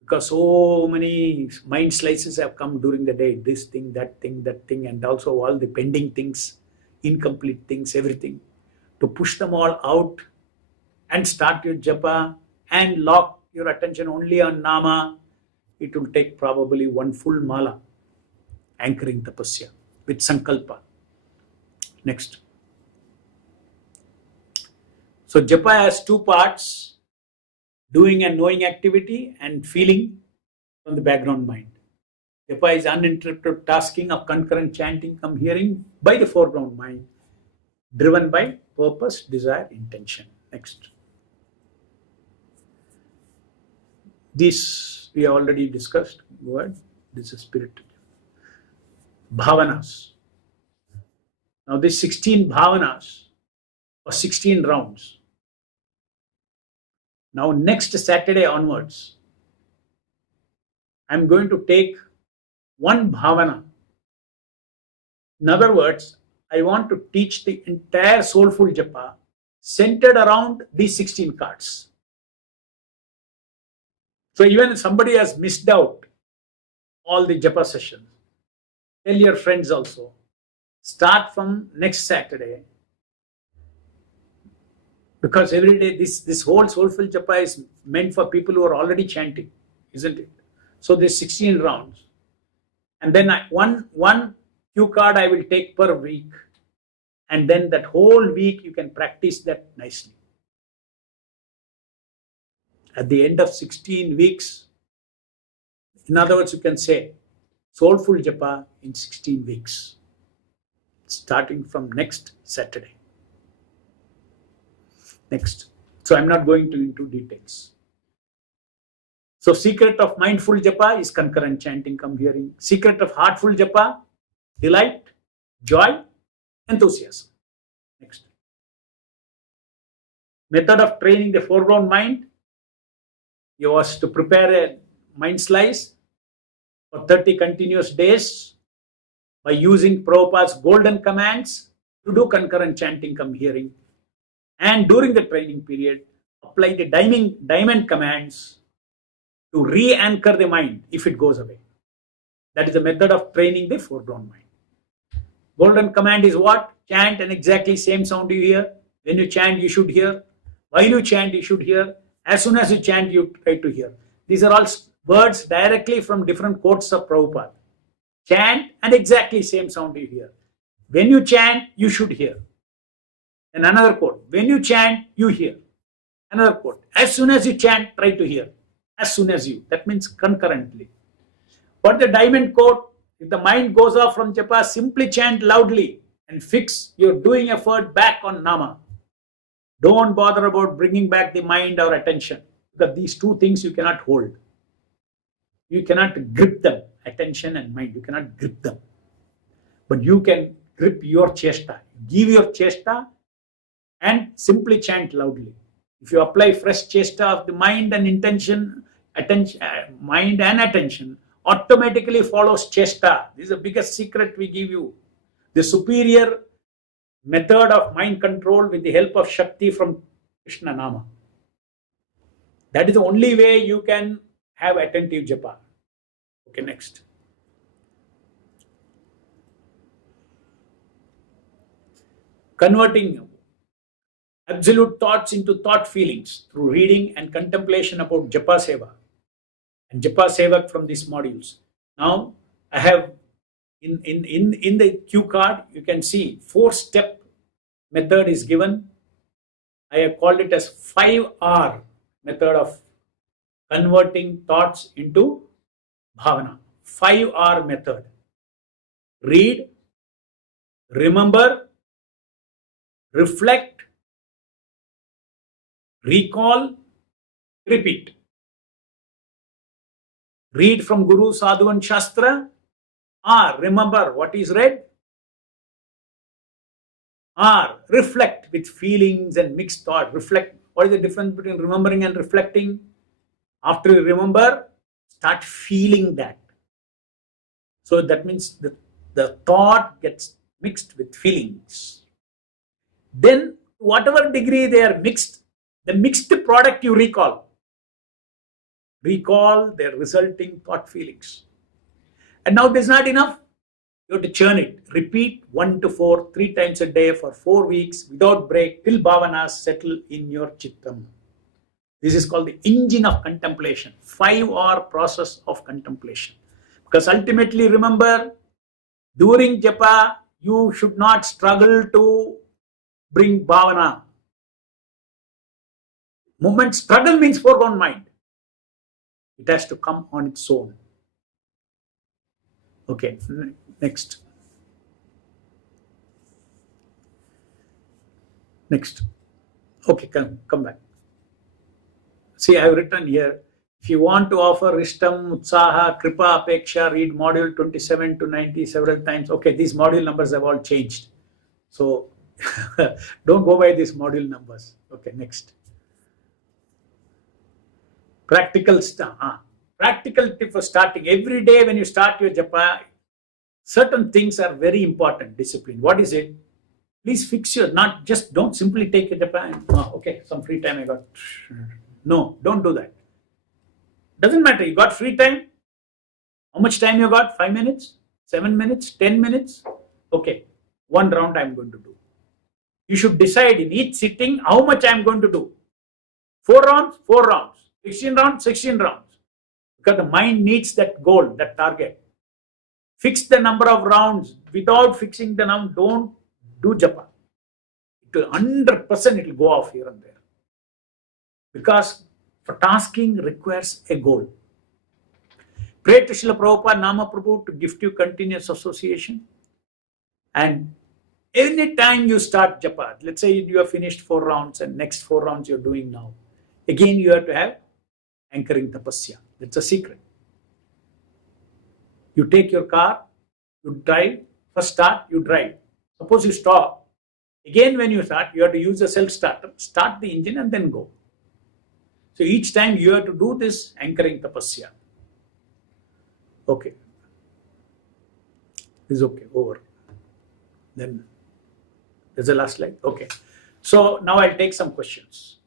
because so many mind slices have come during the day. This thing, that thing, that thing, and also all the pending things, incomplete things, everything. To push them all out and start your japa and lock your attention only on nama, it will take probably one full mala anchoring tapasya with sankalpa. Next. So japa has two parts, doing and knowing activity and feeling from the background mind. Japa is uninterrupted tasking of concurrent chanting come hearing by the foreground mind, driven by purpose, desire, intention. Next. This we already discussed. Go ahead. This is spirit. Bhavanas. Now this 16 bhavanas or 16 rounds. Now next Saturday onwards, I'm going to take one bhavana. In other words, I want to teach the entire Soulful Japa centered around these 16 cards. So even if somebody has missed out all the Japa sessions, tell your friends also. Start from next Saturday. Because every day, this whole Soulful Japa is meant for people who are already chanting, isn't it? So there's 16 rounds. And then one cue card I will take per week. And then that whole week you can practice that nicely. At the end of 16 weeks, in other words, you can say Soulful Japa in 16 weeks, starting from next Saturday. Next. So I'm not going into details. So secret of mindful japa is concurrent chanting come hearing. Secret of heartful japa, delight, joy, enthusiasm. Next. Method of training the foreground mind. You was to prepare a mind slice for 30 continuous days by using Prabhupada's golden commands to do concurrent chanting come hearing. And during the training period, apply the diamond commands to re-anchor the mind if it goes away. That is the method of training the foreground mind. Golden command is what? Chant and exactly same sound you hear. When you chant, you should hear. While you chant, you should hear. As soon as you chant, you try to hear. These are all words directly from different quotes of Prabhupada. Chant and exactly same sound you hear. When you chant, you should hear. And another quote. When you chant, you hear. Another quote. As soon as you chant, try to hear. As soon as you. That means concurrently. But the diamond quote, if the mind goes off from japa, simply chant loudly and fix your doing effort back on nama. Don't bother about bringing back the mind or attention, because these two things you cannot hold. You cannot grip them, attention and mind. You cannot grip them. But you can grip your chesta. Give your chesta and simply chant loudly. If you apply fresh chesta of the mind and intention, mind and attention, automatically follows chesta. This is the biggest secret we give you. The superior method of mind control with the help of Shakti from Krishna Nama. That is the only way you can have attentive japa. Okay, next. Converting absolute thoughts into thought feelings through reading and contemplation about japa seva and japa sevak from these modules. Now I have in the cue card, you can see 4-step method is given. I have called it as 5R method of converting thoughts into bhavana. 5R method. Read, remember, reflect, recall, repeat. Read from Guru, Sadhu and Shastra. R, remember what is read. R, reflect with feelings and mixed thought. Reflect. What is the difference between remembering and reflecting? After you remember, start feeling that. So that means the thought gets mixed with feelings. Then, whatever degree they are mixed, the mixed product you recall. Recall their resulting thought feelings. And now this is not enough. You have to churn it. Repeat 1 to 4, 3 times a day for 4 weeks without break till bhavanas settle in your chittam. This is called the engine of contemplation, 5-hour process of contemplation. Because ultimately, remember, during japa, you should not struggle to bring bhavana. Moment struggle means foregone mind. It has to come on its own. Okay, next. Next. Okay, come back. See, I have written here, if you want to offer Rishtam, Utsaha, Kripa, Apeksha, read module 27 to 90 several times. Okay, these module numbers have all changed. So, don't go by these module numbers. Okay, next. Practical tip for starting. Every day when you start your japa, certain things are very important. Discipline. What is it? Please fix your, not just don't simply take a japa and, okay, some free time I got. No, don't do that. Doesn't matter. You got free time. How much time you got? 5 minutes? 7 minutes? 10 minutes? Okay, 1 round I'm going to do. You should decide in each sitting how much I'm going to do. 4 rounds? 4 rounds. 16 rounds? 16 rounds. Because the mind needs that goal, that target. Fix the number of rounds. Without fixing the number, don't do japa. It will 100% it will go off here and there. Because for tasking requires a goal. Pray to Srila Prabhupada Nama Prabhu to gift you continuous association. And any time you start japa, let's say you have finished 4 rounds and next 4 rounds you're doing now. Again, you have to have anchoring tapasya. That's a secret. You take your car, you drive, first start, you drive. Suppose you stop. Again, when you start, you have to use a self-starter, start the engine and then go. So each time you have to do this anchoring tapasya. Okay. This is okay, over. Then, there's the last slide. Okay. So now I'll take some questions.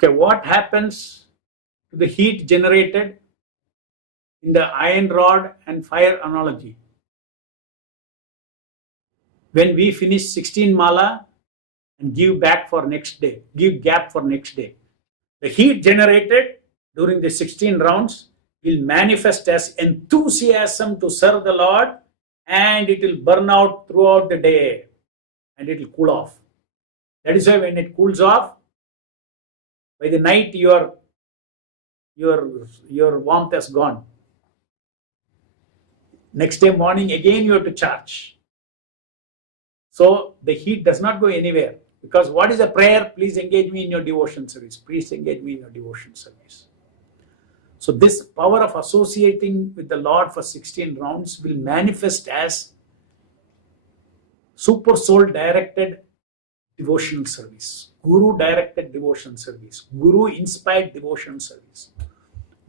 Okay, what happens to the heat generated in the iron rod and fire analogy? When we finish 16 mala and give gap for next day, the heat generated during the 16 rounds will manifest as enthusiasm to serve the Lord, and it will burn out throughout the day and it will cool off. That is why when it cools off, by the night your warmth has gone. Next day morning again you have to charge. So the heat does not go anywhere. Because what is a prayer? Please engage me in your devotion service. Please engage me in your devotion service. So this power of associating with the Lord for 16 rounds will manifest as super soul directed devotional service, Guru directed devotion service, Guru inspired devotion service,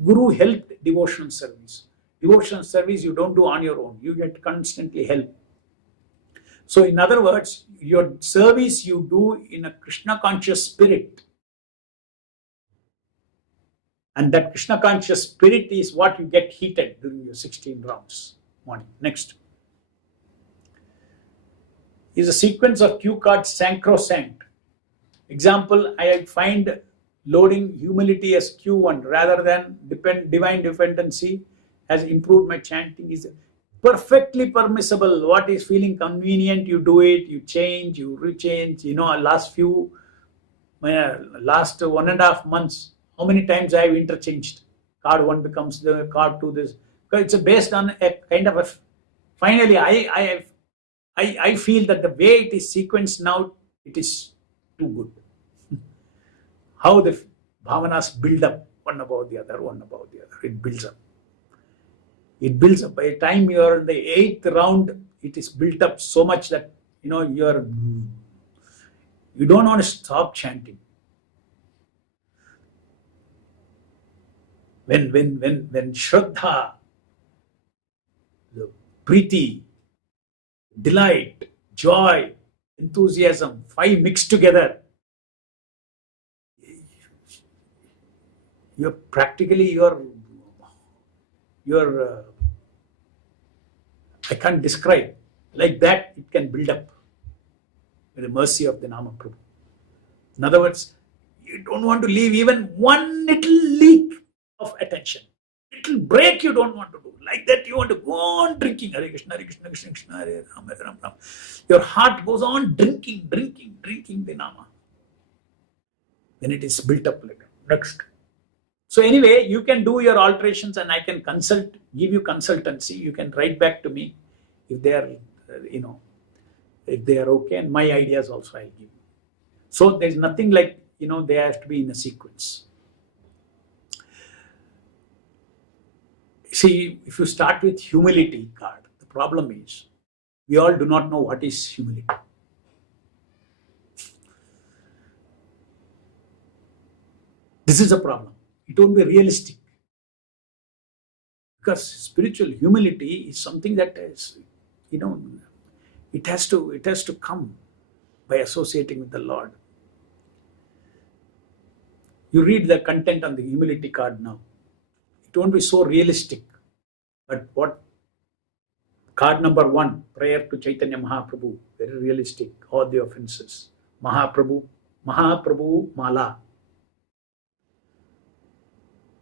Guru helped devotion service. Devotion service you don't do on your own, you get constantly help. So in other words, your service you do in a Krishna conscious spirit. And that Krishna conscious spirit is what you get heated during your 16 rounds morning. Next. Is a sequence of cue cards sacrosanct. Example, I find loading humility as Q1 rather than divine dependency has improved my chanting is perfectly permissible. What is feeling convenient, you do it, you change, you rechange. Last 1.5 months, how many times I have interchanged? Card 1 becomes the card 2 this. Because it's based on a kind of a, finally I feel that the way it is sequenced now, it is too good. How the bhavanas build up one above the other, it builds up. It builds up. By the time you are in the 8th round, it is built up so much that you don't want to stop chanting. When Shraddha, the Preeti, delight, joy, enthusiasm, 5 mixed together, you're practically I can't describe. Like that, it can build up with the mercy of the Nama Prabhu. In other words, you don't want to leave even one little leak of attention. Little break you don't want to do. Like that, you want to go on drinking. Hare Krishna, Hare Krishna, Krishna Krishna, Hare Rama, Hare Rama. Your heart goes on drinking the Nama. Then it is built up like that. Next. So anyway, you can do your alterations and I can give you consultancy. You can write back to me if they are, if they are okay. And my ideas also I'll give you. So there's nothing like, they have to be in a sequence. See, if you start with humility card, the problem is we all do not know what is humility. This is a problem. It won't be realistic. Because spiritual humility is something that is, it has to come by associating with the Lord. You read the content on the humility card now. It won't be so realistic. But what? Card number 1, prayer to Chaitanya Mahaprabhu. Very realistic. All the offenses. Mahaprabhu Mala.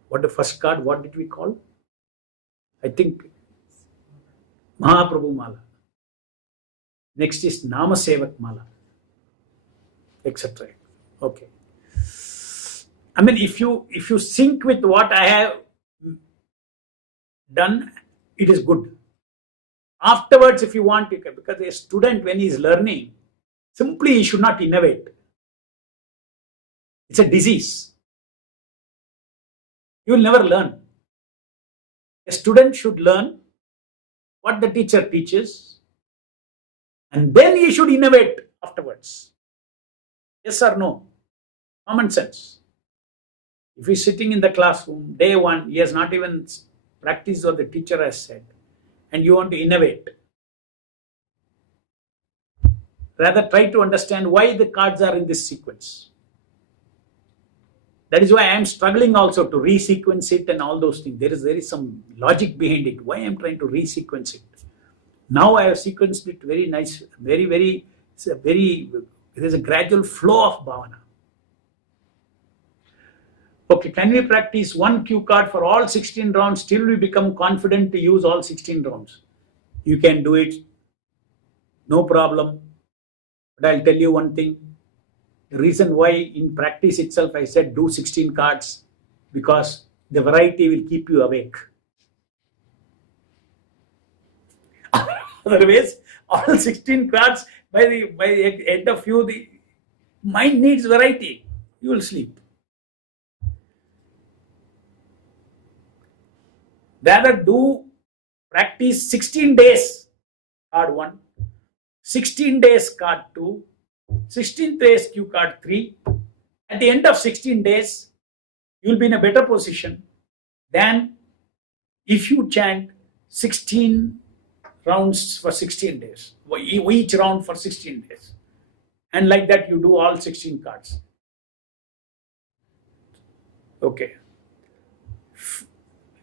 What the first card? What did we call? I think Mahaprabhu Mala. Next is Nama Sevak Mala, etc. Okay. I mean, if you sync with what I have done, it is good. Afterwards, if you want, you can, because a student, when he is learning, simply he should not innovate. It's a disease. You will never learn. A student should learn what the teacher teaches, and then he should innovate afterwards. Yes or no? Common sense. If he's sitting in the classroom, day 1, he has not even practiced what the teacher has said, and you want to innovate. Rather, try to understand why the cards are in this sequence. That is why I am struggling also to resequence it and all those things. There is some logic behind it. Why I am trying to resequence it. Now I have sequenced it very nice, there is a gradual flow of bhavana. Okay, can we practice one cue card for all 16 rounds till we become confident to use all 16 rounds? You can do it, no problem. But I'll tell you one thing. The reason why in practice itself I said do 16 cards, because the variety will keep you awake. Otherwise, all 16 cards, by the end of you, the mind needs variety. You will sleep. Rather practice 16 days, card 1, 16 days, card 2, 16 days, cue card 3. At the end of 16 days, you will be in a better position than if you chant 16 rounds for 16 days, each round for 16 days. And like that, you do all 16 cards. Okay.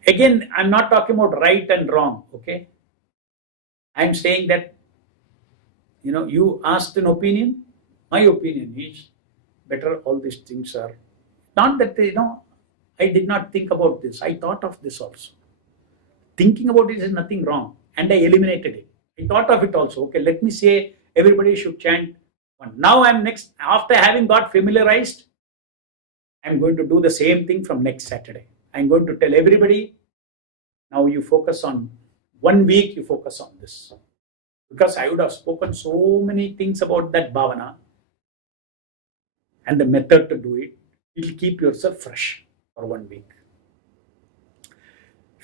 Again, I'm not talking about right and wrong, okay? I'm saying that, you asked an opinion. My opinion is better all these things are. Not that, I did not think about this. I thought of this also. Thinking about it is nothing wrong. And I eliminated it. I thought of it also. Okay, let me say everybody should chant one. Now after having got familiarized, I'm going to do the same thing from next Saturday. I'm going to tell everybody, now you focus on 1 week, you focus on this. Because I would have spoken so many things about that bhavana and the method to do it. It will keep yourself fresh for 1 week.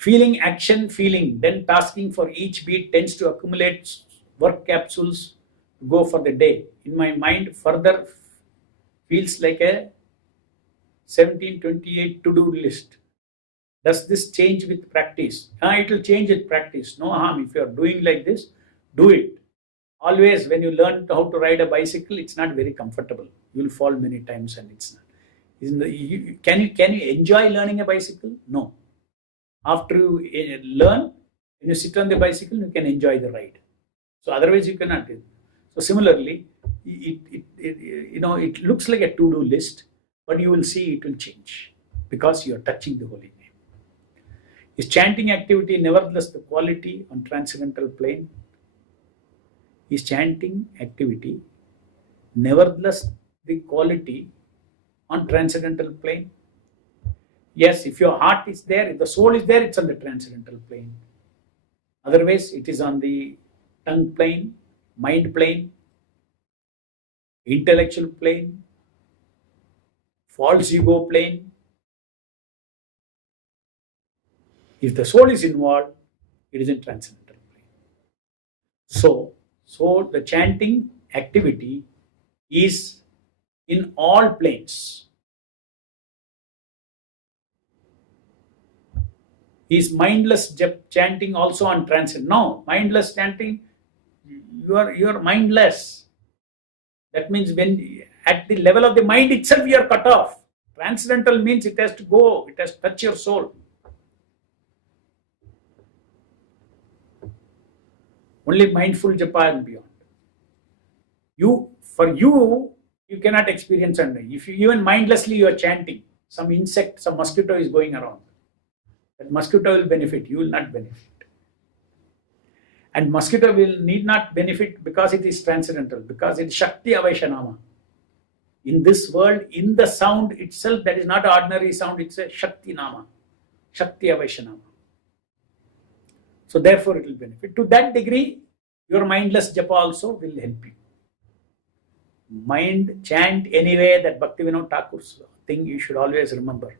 Feeling, action, feeling, then tasking for each beat tends to accumulate work capsules to go for the day. In my mind, further feels like a 1728 to-do list. Does this change with practice? It will change with practice. No harm. If you are doing like this, do it. Always, when you learn how to ride a bicycle, it's not very comfortable. You will fall many times, and it's not. Can you enjoy learning a bicycle? No. After you learn, when you sit on the bicycle, you can enjoy the ride. So otherwise, you cannot. So similarly, it looks like a to-do list, but you will see it will change because you are touching the holy name. Is chanting activity nevertheless the quality on transcendental plane? Is chanting activity nevertheless the quality on transcendental plane? Yes, if your heart is there, if the soul is there, it's on the transcendental plane. Otherwise, it is on the tongue plane, mind plane, intellectual plane, false ego plane. If the soul is involved, it is in transcendental plane. So the chanting activity is in all planes. Is mindless chanting also on transcendent? No, mindless chanting, you are mindless. That means when at the level of the mind itself you are cut off. Transcendental means it has to go, it has to touch your soul. Only mindful japa and beyond. You cannot experience anything. If you even mindlessly you are chanting, some insect, some mosquito is going around. That mosquito will benefit, you will not benefit. And mosquito will need not benefit because it is transcendental, because it is Shakti Avaishanama. In this world, in the sound itself, that is not ordinary sound, it's a Shakti Nama, Shakti Avaishanama. So therefore it will benefit. To that degree, your mindless japa also will help you. Mind, chant anyway, that Bhaktivinoda Thakur's thing you should always remember.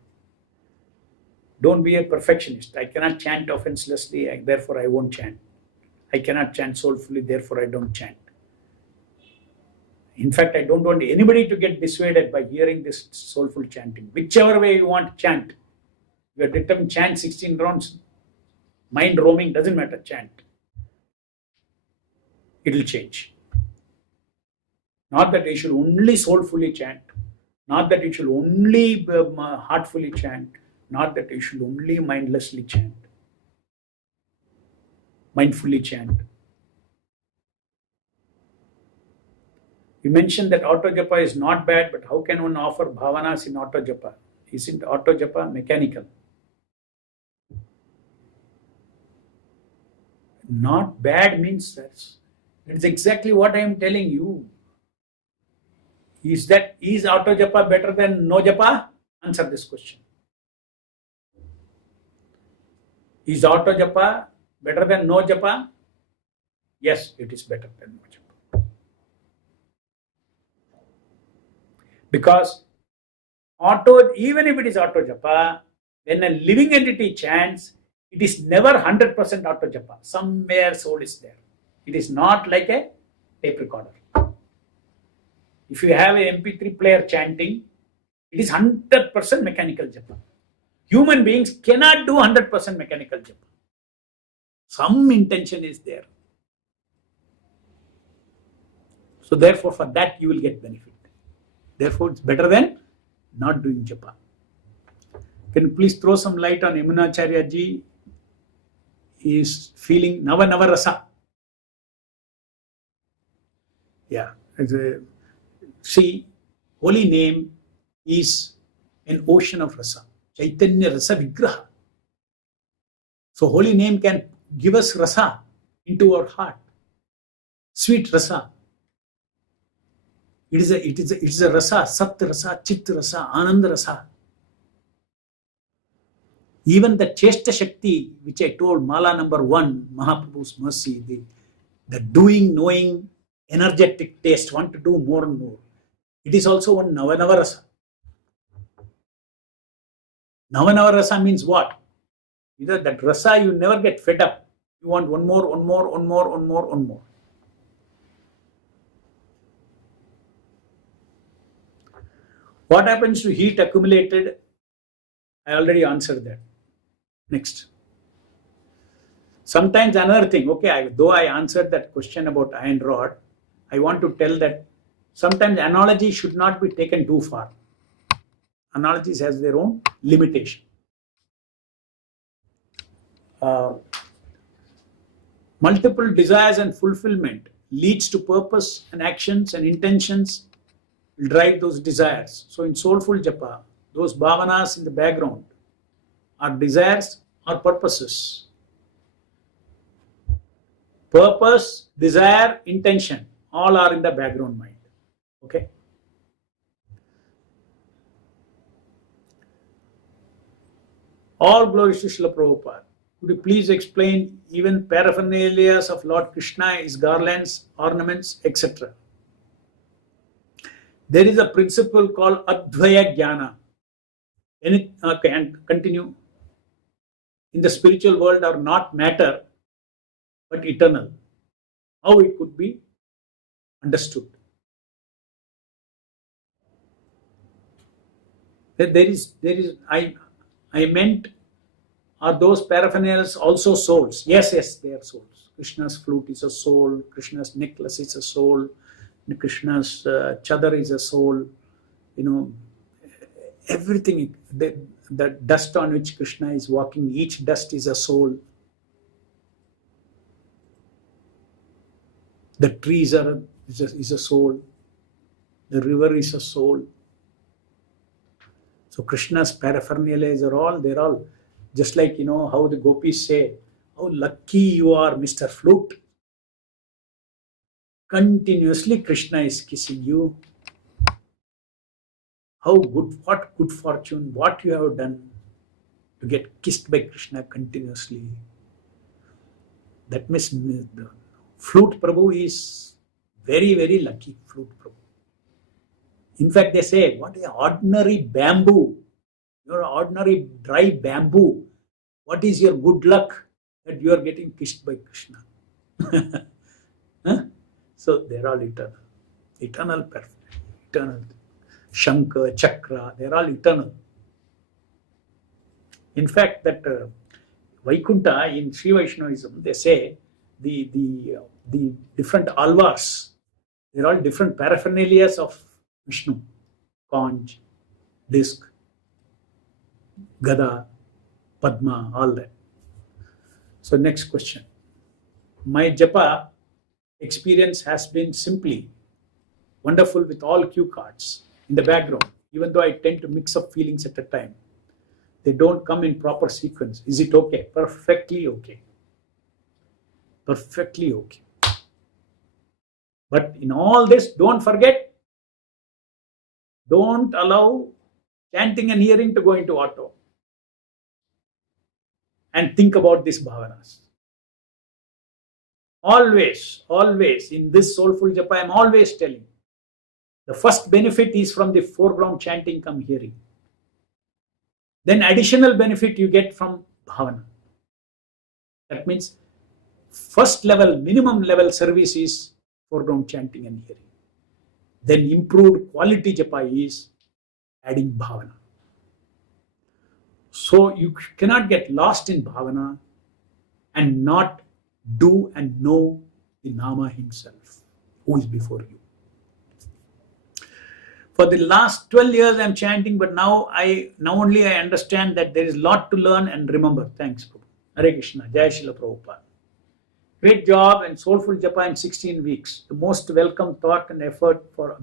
Don't be a perfectionist. I cannot chant offenselessly, therefore I won't chant. I cannot chant soulfully, therefore I don't chant. In fact, I don't want anybody to get dissuaded by hearing this soulful chanting. Whichever way you want, chant. You are determined, chant 16 rounds. Mind roaming, doesn't matter, chant. It will change. Not that you should only soulfully chant. Not that you should only heartfully chant. Not that you should only mindlessly chant. Mindfully chant. You mentioned that auto japa is not bad, but how can one offer bhavanas in auto japa? Isn't auto japa mechanical? Not bad means that's exactly what I am telling you. Is auto japa better than no japa? Answer this question. Is auto japa better than no japa? Yes, it is better than no japa. Because even if it is auto japa, when a living entity chants, it is never 100% auto japa. Somewhere soul is there. It is not like a tape recorder. If you have an MP3 player chanting, it is 100% mechanical japa. Human beings cannot do 100% mechanical japa. Some intention is there. So therefore, for that you will get benefit. Therefore, it's better than not doing japa. Can you please throw some light on Yamunacharya ji is feeling Nava Rasa? Yeah. See, holy name is an ocean of rasa. Chaitanya rasa vigraha. So holy name can give us rasa into our heart. Sweet rasa. It is a rasa, sat rasa, chit rasa, anand rasa. Even the Cheshta Shakti, which I told, Mala number 1, Mahaprabhu's mercy, the doing, knowing, energetic taste, want to do more and more. It is also one Nava Rasa. Nava Rasa means what? That rasa, you never get fed up. You want one more, one more, one more, one more, one more. What happens to heat accumulated? I already answered that. Next. Sometimes another thing, okay, though I answered that question about iron rod, I want to tell that sometimes analogy should not be taken too far. Analogies has their own limitation. Multiple desires and fulfillment leads to purpose and actions and intentions will drive those desires. So in Soulful Japa, those bhavanas in the background are desires or purposes. Purpose, desire, intention, all are in the background mind. Okay? All glories to Srila Prabhupada. Could you please explain even paraphernalia of Lord Krishna, his garlands, ornaments, etc.? There is a principle called Advaya Jnana. And continue. In the spiritual world are not matter, but eternal. How it could be understood? I meant, are those paraphernalias also souls? Yes, they are souls. Krishna's flute is a soul. Krishna's necklace is a soul. Krishna's chadar is a soul. Everything, the dust on which Krishna is walking, each dust is a soul. The trees is a soul. The river is a soul. So Krishna's paraphernalia they're all just like, how the gopis say, how lucky you are, Mr. Flute. Continuously Krishna is kissing you. How good, what good fortune, what you have done to get kissed by Krishna continuously. That means the Flute Prabhu is very, very lucky, Flute Prabhu. In fact, they say, what is ordinary bamboo? Your ordinary dry bamboo. What is your good luck that you are getting kissed by Krishna? Huh? So they're all eternal. Eternal, perfect. Eternal. Shankha, Chakra, they're all eternal. In fact, that Vaikuntha in Sri Vaishnavism, they say the different alvars, they're all different paraphernalia of Vishnu. Conch, disc, Gada, Padma, all that. So next question. My japa experience has been simply wonderful with all cue cards in the background, even though I tend to mix up feelings at a time. They don't come in proper sequence. Is it okay? Perfectly okay. Perfectly okay. But in all this, don't forget, don't allow chanting and hearing to go into auto. And think about these bhavanas. Always, always, in this Soulful Japa, I am always telling, the first benefit is from the foreground chanting come hearing. Then additional benefit you get from bhavana. That means first level, minimum level service is foreground chanting and hearing. Then improved quality japa is adding bhavana. So you cannot get lost in bhavana and not do and know the Nama himself, who is before you. For the last 12 years I am chanting, but now only I understand that there is a lot to learn and remember. Thanks, Prabhu. Hare Krishna. Jai Srila Prabhupada. Great job and Soulful Japa in 16 weeks. The most welcome thought and effort for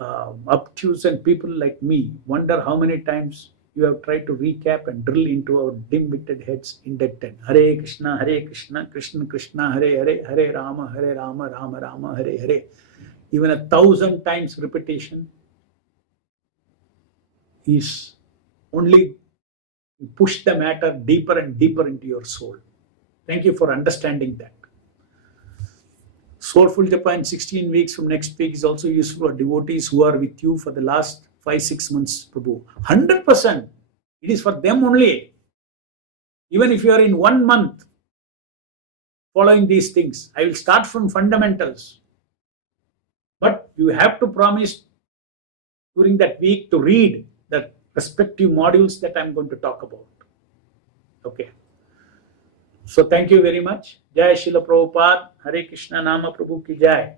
obtuse and people like me. Wonder how many times you have tried to recap and drill into our dim-witted heads in that 10. Hare Krishna, Krishna Krishna, Hare Hare, Hare Rama, Rama Rama, Hare Hare. Even 1,000 times repetition is only push the matter deeper and deeper into your soul. Thank you for understanding that. Soulful Japa in 16 weeks from next week is also useful for devotees who are with you for the last 5-6 months, Prabhu. 100%. It is for them only. Even if you are in 1 month following these things, I will start from fundamentals. But you have to promise during that week to read the respective modules that I'm going to talk about. Okay. So thank you very much. Jai Srila Prabhupada. Hare Krishna Nama Prabhu ki Jai.